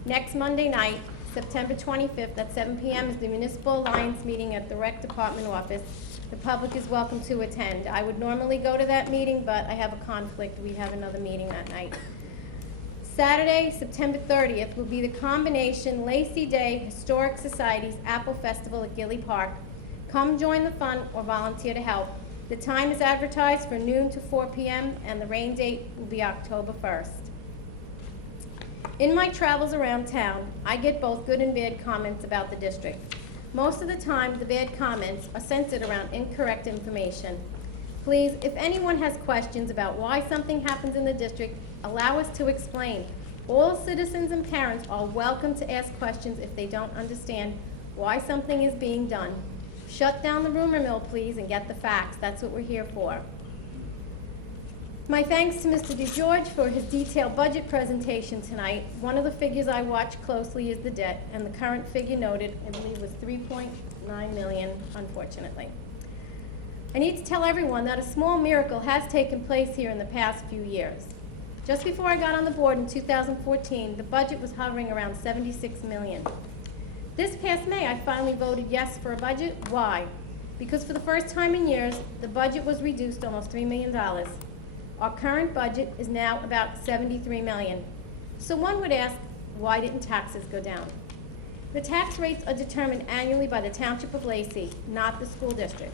Next Monday night, September 25th at 7 p.m. is the Municipal Alliance meeting at the Rec Department office. The public is welcome to attend. I would normally go to that meeting, but I have a conflict. We have another meeting that night. Saturday, September 30th, will be the combination Lacey Day Historic Society's Apple Festival at Gilly Park. Come join the fun or volunteer to help. The time is advertised for noon to 4 p.m. and the rain date will be October 1st. In my travels around town, I get both good and bad comments about the district. Most of the time, the bad comments are centered around incorrect information. Please, if anyone has questions about why something happens in the district, allow us to explain. All citizens and parents are welcome to ask questions if they don't understand why something is being done. Shut down the rumor mill, please, and get the facts. That's what we're here for. My thanks to Mr. DeGeorge for his detailed budget presentation tonight. One of the figures I watched closely is the debt, and the current figure noted, I believe, was $3.9 million, unfortunately. I need to tell everyone that a small miracle has taken place here in the past few years. Just before I got on the board in 2014, the budget was hovering around $76 million. This past May, I finally voted yes for a budget. Why? Because for the first time in years, the budget was reduced almost $3 million. Our current budget is now about $73 million. So one would ask, why didn't taxes go down? The tax rates are determined annually by the Township of Lacey, not the school district.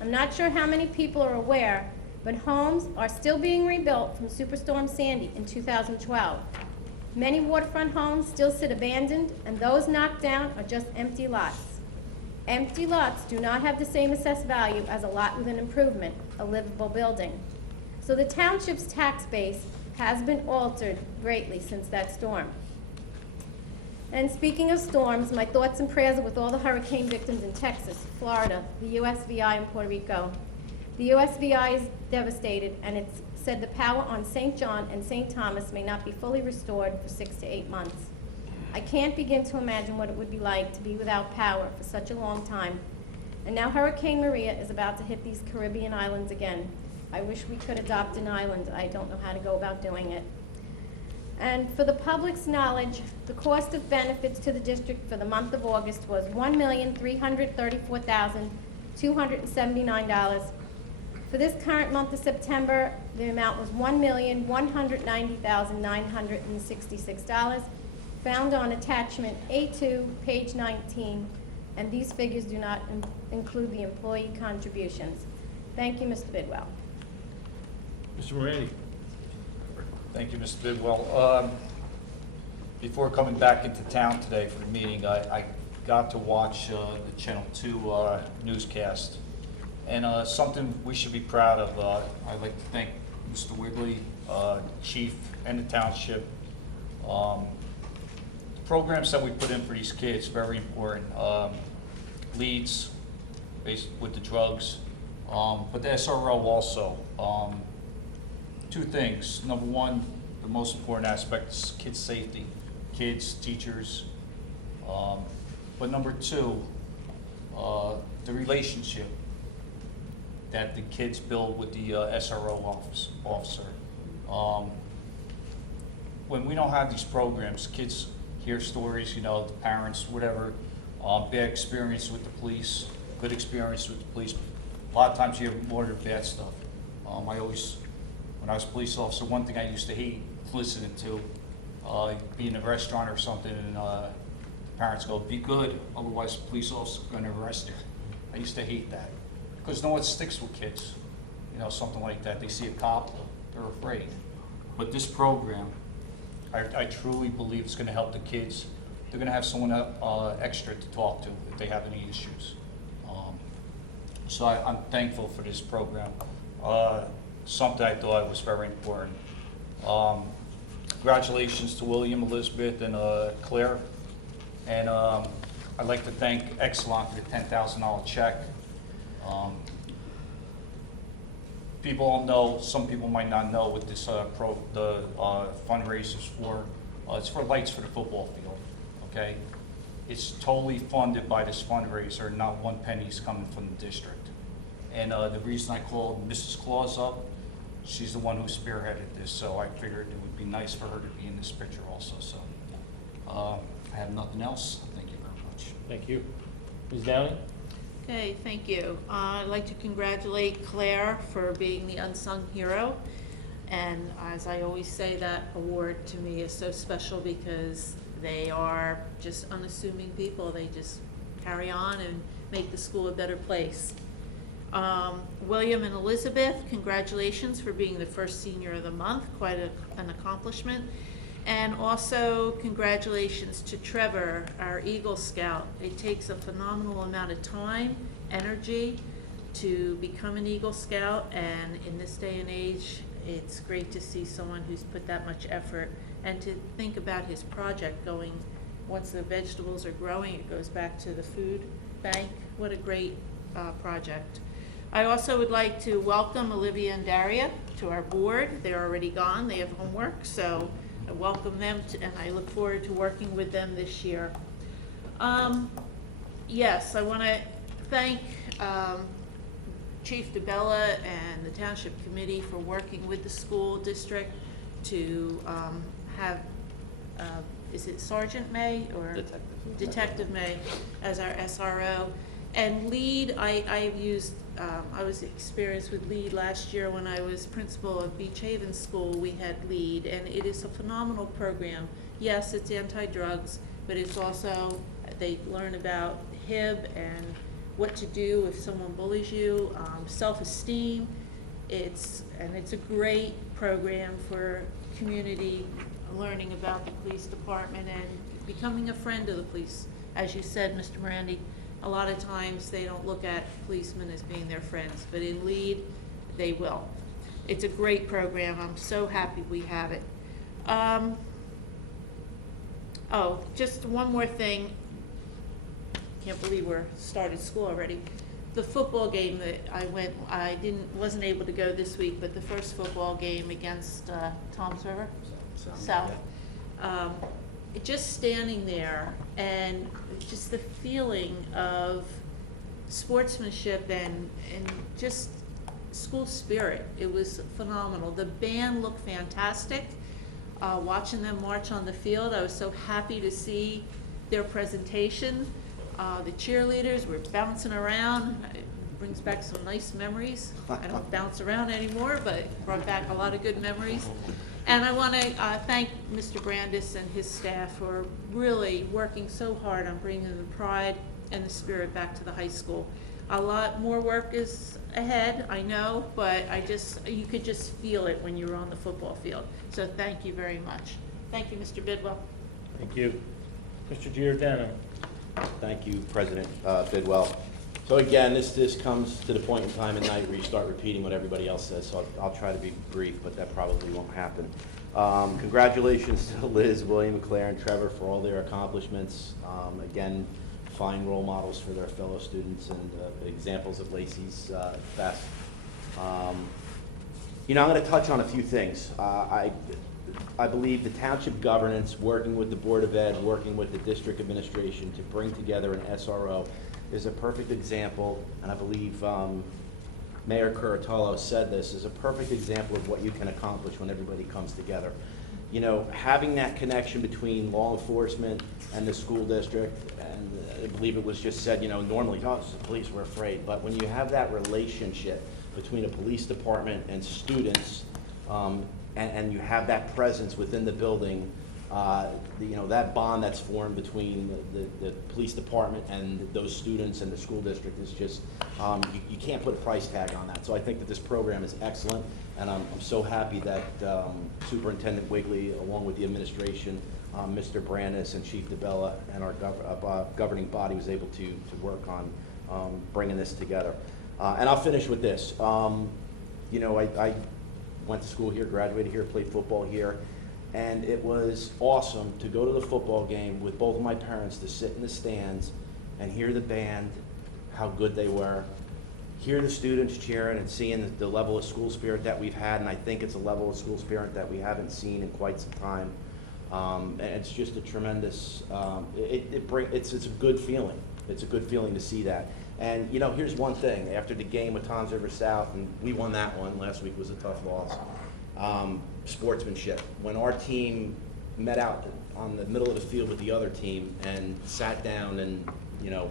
I'm not sure how many people are aware, but homes are still being rebuilt from Superstorm Sandy in 2012. Many waterfront homes still sit abandoned, and those knocked down are just empty lots. Empty lots do not have the same assessed value as a lot with an improvement, a livable building. So the township's tax base has been altered greatly since that storm. And speaking of storms, my thoughts and prayers are with all the hurricane victims in Texas, Florida, the USVI, and Puerto Rico. The USVI is devastated, and it's said the power on St. John and St. Thomas may not be fully restored for 6 to 8 months. I can't begin to imagine what it would be like to be without power for such a long time. And now Hurricane Maria is about to hit these Caribbean islands again. I wish we could adopt an island. I don't know how to go about doing it. And for the public's knowledge, the cost of benefits to the district for the month of August was $1,334,279. For this current month of September, the amount was $1,190,966, found on attachment A2, page 19, and these figures do not include the employee contributions. Thank you, Mr. Bidwell. Mr. Moretti. Thank you, Mr. Bidwell. Before coming back into town today for the meeting, I got to watch the Channel 2 newscast. And something we should be proud of, I'd like to thank Mr. Wigley, Chief, and the township. The programs that we put in for these kids, very important. Leads based with the drugs, but the SRO also. Two things. Number one, the most important aspect is kids' safety, kids, teachers. But number two, the relationship that the kids build with the SRO officer. When we don't have these programs, kids hear stories, you know, the parents, whatever, bad experience with the police, good experience with the police. A lot of times you have more than bad stuff. When I was a police officer, one thing I used to hate listening to, be in a restaurant or something, and the parents go, "Be good, otherwise the police officer's going to arrest you." I used to hate that, because no one sticks with kids, you know, something like that. They see a cop, they're afraid. But this program, I truly believe it's going to help the kids. They're going to have someone extra to talk to if they have any issues. So I'm thankful for this program. Something I thought was very important. Congratulations to William, Elizabeth, and Claire. And I'd like to thank Exelon for the $10,000 check. People don't know, some people might not know what this fundraiser is for. It's for lights for the football field, okay? It's totally funded by this fundraiser, not one penny is coming from the district. And the reason I called Mrs. Claus up, she's the one who spearheaded this, so I figured it would be nice for her to be in this picture also. So I have nothing else. Thank you very much. Thank you. Ms. Downey? Okay, thank you. I'd like to congratulate Claire for being the unsung hero. And as I always say, that award to me is so special because they are just unassuming people. They just carry on and make the school a better place. William and Elizabeth, congratulations for being the first senior of the month, quite an accomplishment. And also congratulations to Trevor, our Eagle Scout. It takes a phenomenal amount of time, energy to become an Eagle Scout, and in this day and age, it's great to see someone who's put that much effort, and to think about his project going, once the vegetables are growing, it goes back to the food bank. What a great project. I also would like to welcome Olivia and Daria to our board. They're already gone, they have homework, so I welcome them and I look forward to working with them this year. Yes, I want to thank Chief DeBella and the Township Committee for working with the school district to have, is it Sergeant May or Detective May as our SRO. And LEAD, I've used, I was experienced with LEAD last year when I was principal of Beach Haven School. We had LEAD, and it is a phenomenal program. Yes, it's anti-drugs, but it's also, they learn about HIB and what to do if someone bullies you, self-esteem. It's a great program for community learning about the police department and becoming a friend of the police. As you said, Mr. Morandi, a lot of times they don't look at policemen as being their friends, but in LEAD, they will. It's a great program. I'm so happy we have it. Oh, just one more thing. Can't believe we're started school already. The football game that I wasn't able to go this week, but the first football game against Toms River? South. Just standing there and just the feeling of sportsmanship and just school spirit. It was phenomenal. The band looked fantastic. Watching them march on the field, I was so happy to see their presentation. The cheerleaders were bouncing around. It brings back some nice memories. I don't bounce around anymore, but it brought back a lot of good memories. And I want to thank Mr. Brandis and his staff for really working so hard on bringing the pride and the spirit back to the high school. A lot more work is ahead, I know, but you could just feel it when you were on the football field. So thank you very much. Thank you, Mr. Bidwell. Thank you. Mr. Giordano? Thank you, President Bidwell. So again, this comes to the point in time at night where you start repeating what everybody else says, so I'll try to be brief, but that probably won't happen. Congratulations to Liz, William, Claire, and Trevor for all their accomplishments. Again, fine role models for their fellow students and examples of Lacey's best. You know, I'm going to touch on a few things. I believe the township governance, working with the Board of Ed, working with the district administration to bring together an SRO is a perfect example, and I believe Mayor Curatolo said this, is a perfect example of what you can accomplish when everybody comes together. You know, having that connection between law enforcement and the school district, and I believe it was just said, you know, normally, oh, it's the police, we're afraid, but when you have that relationship between a police department and students, and you have that presence within the building, you know, that bond that's formed between the police department and those students and the school district is just, you can't put a price tag on that. So I think that this program is excellent, and I'm so happy that Superintendent Wigley, along with the administration, Mr. Brandis and Chief DeBella, and our governing body was able to work on bringing this together. And I'll finish with this. You know, I went to school here, graduated here, played football here, and it was awesome to go to the football game with both of my parents, to sit in the stands and hear the band, how good they were, hear the students cheering and seeing the level of school spirit that we've had, and I think it's a level of school spirit that we haven't seen in quite some time. And it's just a tremendous, it's a good feeling. It's a good feeling to see that. And, you know, here's one thing. After the game with Toms River South, and we won that one, last week was a tough loss, sportsmanship. When our team met out on the middle of the field with the other team and sat down and, you know,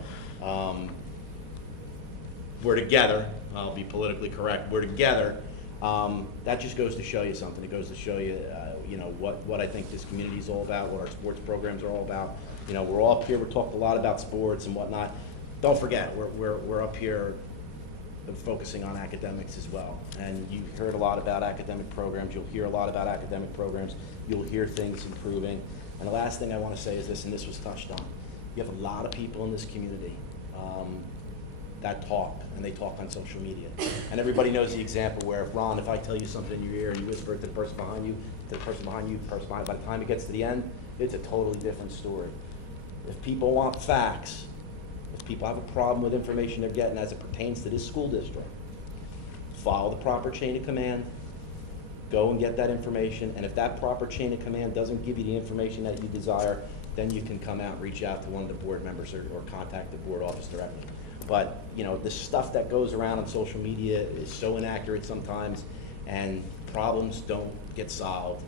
we're together, I'll be politically correct, we're together, that just goes to show you something. It goes to show you, you know, what I think this community is all about, what our sports programs are all about. You know, we're all up here, we're talking a lot about sports and whatnot. Don't forget, we're up here focusing on academics as well. And you heard a lot about academic programs. You'll hear a lot about academic programs. You'll hear things improving. And the last thing I want to say is this, and this was touched on. You have a lot of people in this community that talk, and they talk on social media. And everybody knows the example where, Ron, if I tell you something in your ear, you whisper it to the person behind you, to the person behind you, the person behind, by the time it gets to the end, it's a totally different story. If people want facts, if people have a problem with information they're getting as it pertains to this school district, follow the proper chain of command, go and get that information, and if that proper chain of command doesn't give you the information that you desire, then you can come out and reach out to one of the board members or contact the board office directly. But, you know, the stuff that goes around on social media is so inaccurate sometimes, and problems don't get solved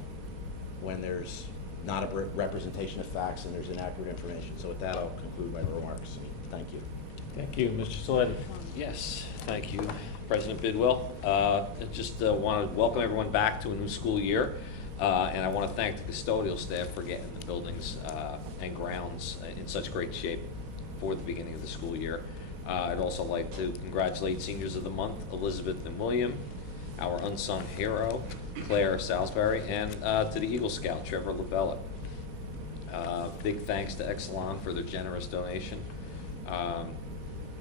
when there's not a representation of facts and there's inaccurate information. So with that, I'll conclude my remarks. Thank you. Thank you. Mr. Saletti. Yes, thank you, President Bidwell. I just want to welcome everyone back to a new school year, and I want to thank the custodial staff for getting the buildings and grounds in such great shape for the beginning of the school year. I'd also like to congratulate Seniors of the Month, Elizabeth and William, our unsung hero, Claire Salisbury, and to the Eagle Scout, Trevor Labella. Big thanks to Exelon for their generous donation. I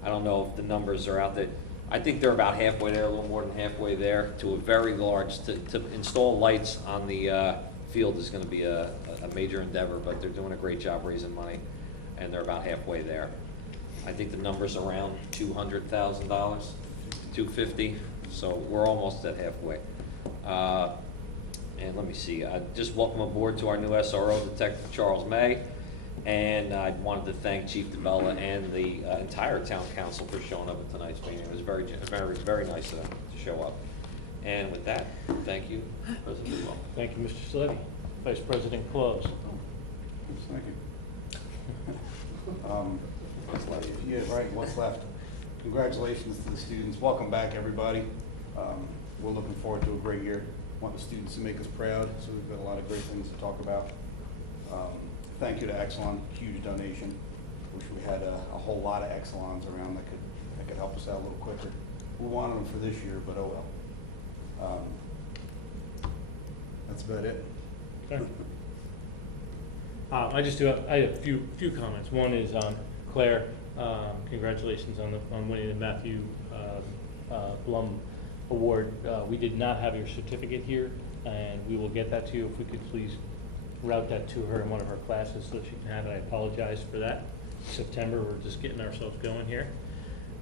don't know if the numbers are out there. I think they're about halfway there, a little more than halfway there, to a very large, to install lights on the field is going to be a major endeavor, but they're doing a great job raising money, and they're about halfway there. I think the number's around $200,000, $250,000, so we're almost at halfway. And let me see, I just welcome aboard to our new SRO, Detective Charles May. And I wanted to thank Chief DeBella and the entire town council for showing up at tonight's meeting. It was very, very, very nice of them to show up. And with that, thank you, President Bidwell. Thank you, Mr. Saletti. Vice President Claus. Thank you. Yeah, right, what's left? Congratulations to the students. Welcome back, everybody. We're looking forward to a great year. Want the students to make us proud, so we've got a lot of great things to talk about. Thank you to Exelon, huge donation. Wish we had a whole lot of Exelons around that could help us out a little quicker. We wanted them for this year, but oh well. That's about it. Okay. I have a few comments. One is Claire, congratulations on winning the Matthew Blum Award. We did not have your certificate here, and we will get that to you. If we could please route that to her in one of her classes so that she can have it. I apologize for that. September, we're just getting ourselves going here.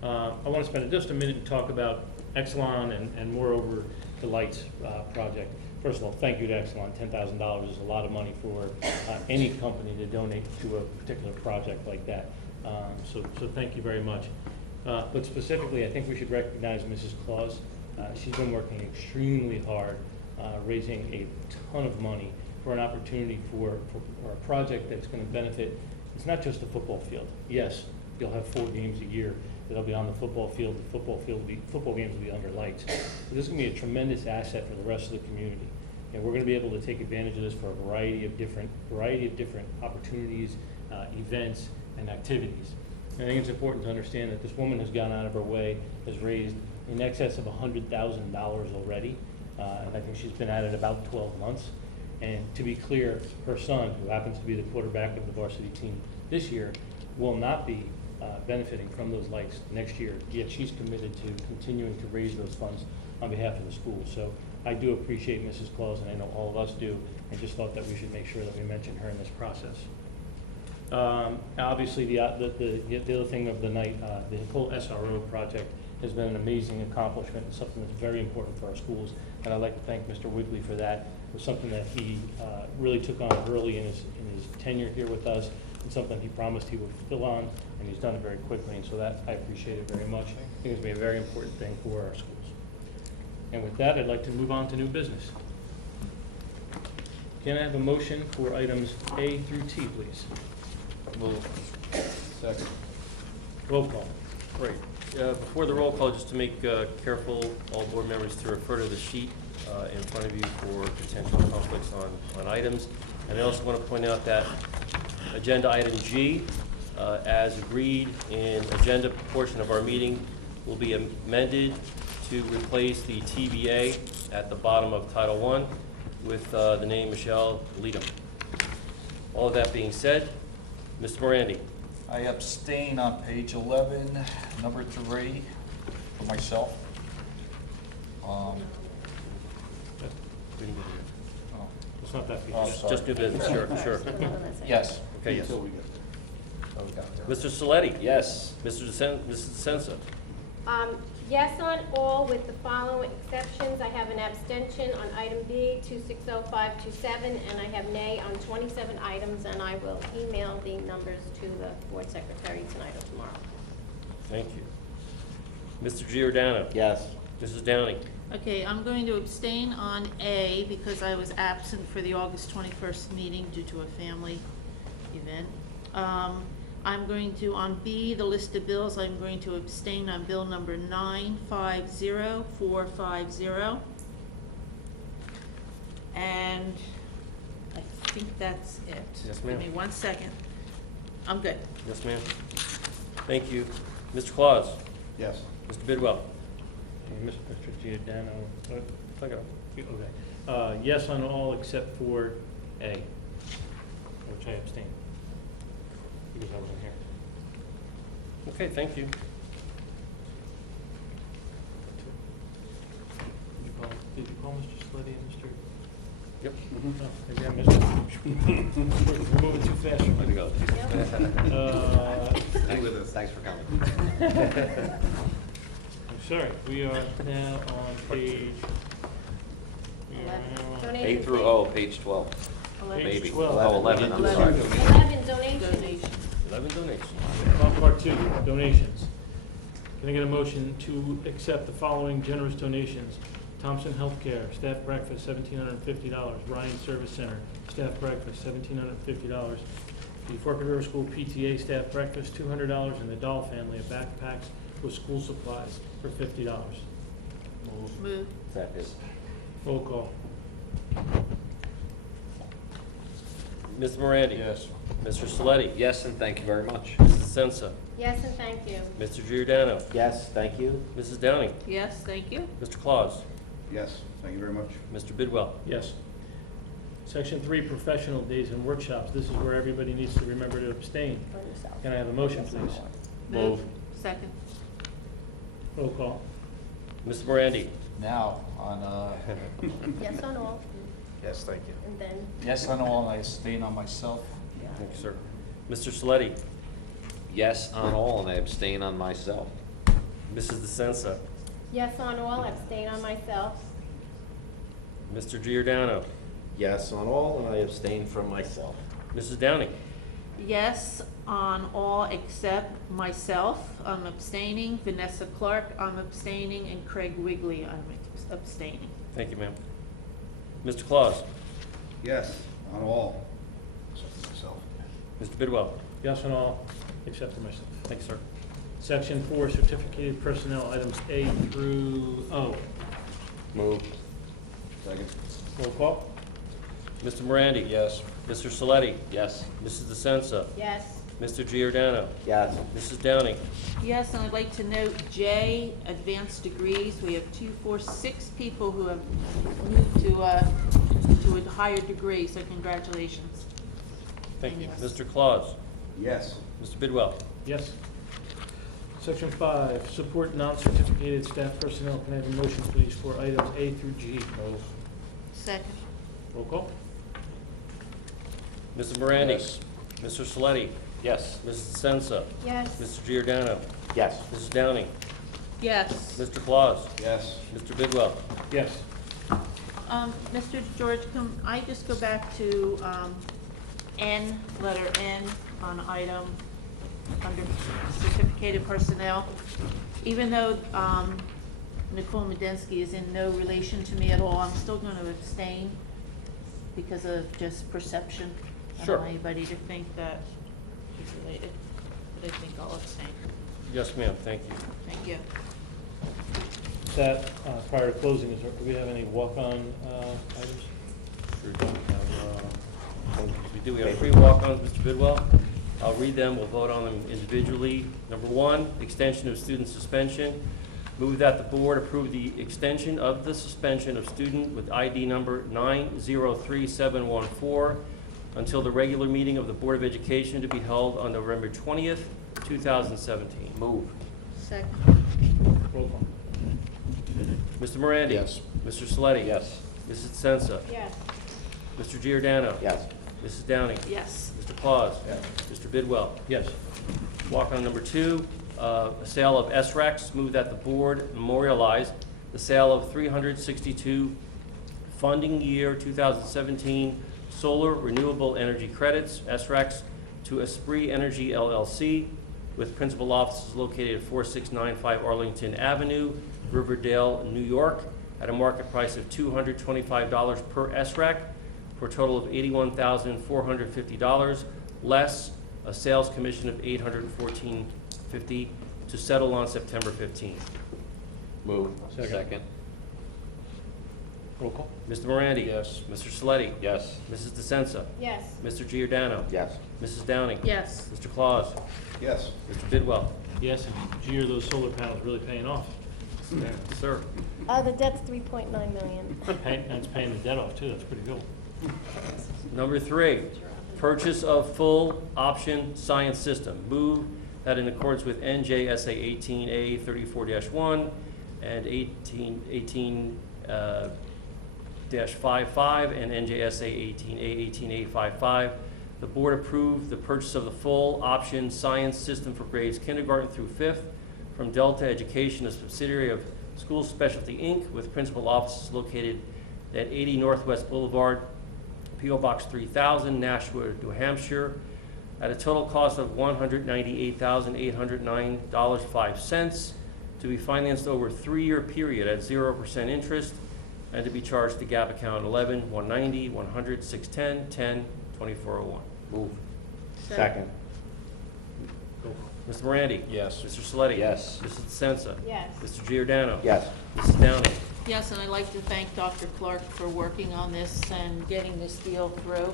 I want to spend just a minute and talk about Exelon and moreover the lights project. First of all, thank you to Exelon. $10,000 is a lot of money for any company to donate to a particular project like that. So thank you very much. But specifically, I think we should recognize Mrs. Claus. She's been working extremely hard, raising a ton of money for an opportunity for a project that's going to benefit. It's not just the football field. Yes, you'll have 4 games a year that'll be on the football field. The football games will be under lights. So this is going to be a tremendous asset for the rest of the community. And we're going to be able to take advantage of this for a variety of different opportunities, events, and activities. And I think it's important to understand that this woman has gone out of her way, has raised in excess of $100,000 already. And I think she's been at it about 12 months. And to be clear, her son, who happens to be the quarterback of the varsity team this year, will not be benefiting from those lights next year, yet she's committed to continuing to raise those funds on behalf of the school. So I do appreciate Mrs. Claus, and I know all of us do, and just thought that we should make sure that we mention her in this process. Obviously, the other thing of the night, the whole SRO project has been an amazing accomplishment and something that's very important for our schools, and I'd like to thank Mr. Wigley for that. It was something that he really took on early in his tenure here with us, and something he promised he would fulfill on, and he's done it very quickly, and so that I appreciate it very much. I think it's going to be a very important thing for our schools. And with that, I'd like to move on to new business. Can I have a motion for items A through T, please? Move. Second. Roll call. Great. Before the roll call, just to make careful all board members to refer to the sheet in front of you for potential conflicts on items. And I also want to point out that agenda item G, as agreed in agenda portion of our meeting, will be amended to replace the TBA at the bottom of Title I with the name Michelle Leadham. All of that being said, Mr. Morandi. I abstain on page 11, number 3, for myself. It's not that Just new business, sure. Yes. Okay, yes. Mr. Saletti? Yes. Mrs. DeSenza? Yes on all with the following exceptions. I have an abstention on item B, 260527, and I have nay on 27 items, and I will email the numbers to the board secretary tonight or tomorrow. Thank you. Mr. Giordano? Yes. Mrs. Downing? Okay, I'm going to abstain on A because I was absent for the August 21st meeting due to a family event. I'm going to, on B, the list of bills, I'm going to abstain on bill number 950450. And I think that's it. Yes, ma'am. Give me 1 second. I'm good. Yes, ma'am. Thank you. Mr. Claus? Yes. Mr. Bidwell? Mr. Giordano, okay. Yes on all except for A, which I abstain because I wasn't here. Okay, thank you. Did you call Mr. Sleddy and Mr.? Yep. Oh, maybe I missed it. We're moving too fast for me to go. Thanks for coming. I'm sorry, we are now on page. Donation. A through O, page 12. Maybe. 12. Oh, 11, I'm sorry. 11 donations. 11 donations. Part 2, donations. Can I get a motion to accept the following generous donations? Thompson Healthcare, staff breakfast, $1,750. Ryan Service Center, staff breakfast, $1,750. The Forked River School PTA staff breakfast, $200. And the Dahl family of backpacks with school supplies for $50. Move. Second. Roll call. Mr. Morandi? Yes. Mr. Saletti? Yes, and thank you very much. Mrs. Sensa? Yes, and thank you. Mr. Giordano? Yes, thank you. Mrs. Downing? Yes, thank you. Mr. Claus? Yes, thank you very much. Mr. Bidwell? Yes. Section 3, professional days and workshops. This is where everybody needs to remember to abstain. Can I have a motion, please? Move. Second. Roll call. Mr. Morandi? Now, on, Yes on all, Yes, thank you. and then yes on all, and I abstain on myself. Thank you, sir. Mr. Saletti? Yes on all, and I abstain on myself. Mrs. DeSenza? yes on all, abstain on myself. Mr. Giordano? Yes on all, and I abstain from myself. Mrs. Downing? Yes on all except myself, I'm abstaining. Vanessa Clark, I'm abstaining. And Craig Wigley, I'm abstaining. Thank you, ma'am. Mr. Claus? Yes, on all. Except for myself. Mr. Bidwell? Yes on all, except for myself. Thank you, sir. Section 4, certificated personnel, items A through O. Move. Second. Roll call. Mr. Morandi? Yes. Mr. Saletti? Yes. Mrs. DeSenza? Yes, Mr. Giordano? Yes. Mrs. Downing? Yes, and I'd like to note J, advanced degrees. We have 2, 4, 6 people who have moved to a higher degree, so congratulations. Thank you. Yes. Mr. Claus? Yes. Mr. Bidwell? Yes. Section 5, support non-certificated staff personnel. Can I have a motion, please, for items A through G? Second. Roll call. Mr. Morandi? Yes. Mr. Saletti? Yes. Mrs. DeSenza? yes, Mr. Giordano? Yes. Mrs. Downing? Yes. Mr. Claus? Yes. Mr. Bidwell? Yes. Mr. George, can I just go back to N, letter N, on item under certificated personnel? Even though Nicole Medensky is in no relation to me at all, I'm still going to abstain because of just perception. I Sure. don't want anybody to think that she's related, but I think I'll abstain. Yes, ma'am. Thank you. Thank you. That, prior to closing, do we have any walk-on items? Sure don't have, we do. We have 3 walk-ons, Mr. Bidwell. I'll read them. We'll vote on them individually. Number 1, extension of student suspension. Move that the board approve the extension of the suspension of student with ID number 903714 until the regular meeting of the Board of Education to be held on November 20th, 2017. Move. Second. Roll call. Mr. Morandi? Yes. Mr. Saletti? Yes. Mrs. DeSenza? yes, Mr. Giordano? Yes. Mrs. Downing? Yes. Mr. Claus? Yes. Mr. Bidwell? Yes. Walk-on number 2, a sale of SRECs. Move that the board memorialize the sale of 362 funding year 2017 solar renewable energy credits, SRECs, to Esprit Energy LLC, with principal offices located at 4695 Arlington Avenue, Riverdale, New York, at a market price of $225 per SREC, for a total of $81,450, less a sales commission of $814.50, to settle on September 15th. Move. Second. Roll call. Mr. Morandi? Yes. Mr. Saletti? Yes. Mrs. DeSenza? yes, Mr. Giordano? Yes. Mrs. Downing? Yes. Mr. Claus? Yes. Mr. Bidwell? Yes, and gee, are those solar panels really paying off? Sir? the debt's 3.9 million. And it's paying the debt off, too. That's pretty cool. Number 3, purchase of full option science system. Move that in accordance with NJSA 18A 34-1 and 18 -55 and NJSA 18A 18A55, the board approved the purchase of the full option science system for grades kindergarten through 5th from Delta Education, a subsidiary of School Specialty Inc., with principal offices located at 80 Northwest Boulevard, P.O. Box 3000, Nashua, New Hampshire, at a total cost of $198,809.05, to be financed over a 3-year period at 0% interest, and to be charged to GAP account 11-190-100-610-10-2401. Move. Second. Mr. Morandi? Yes. Mr. Saletti? Yes. Mrs. DeSenza? Yes, Mr. Giordano? Yes. Mrs. Downing? Yes, and I'd like to thank Dr. Clark for working on this and getting this deal through.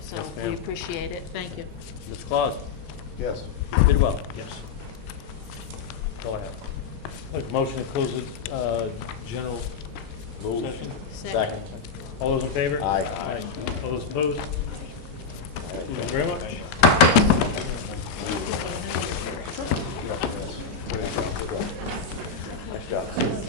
So Yes, we ma'am. appreciate it. Thank you. Mr. Claus? Yes. Mr. Bidwell? Yes. Go ahead. Like motion to close the general Move. Session? Second. All those in favor? Aye. All those opposed? Thank you very much. Nice job.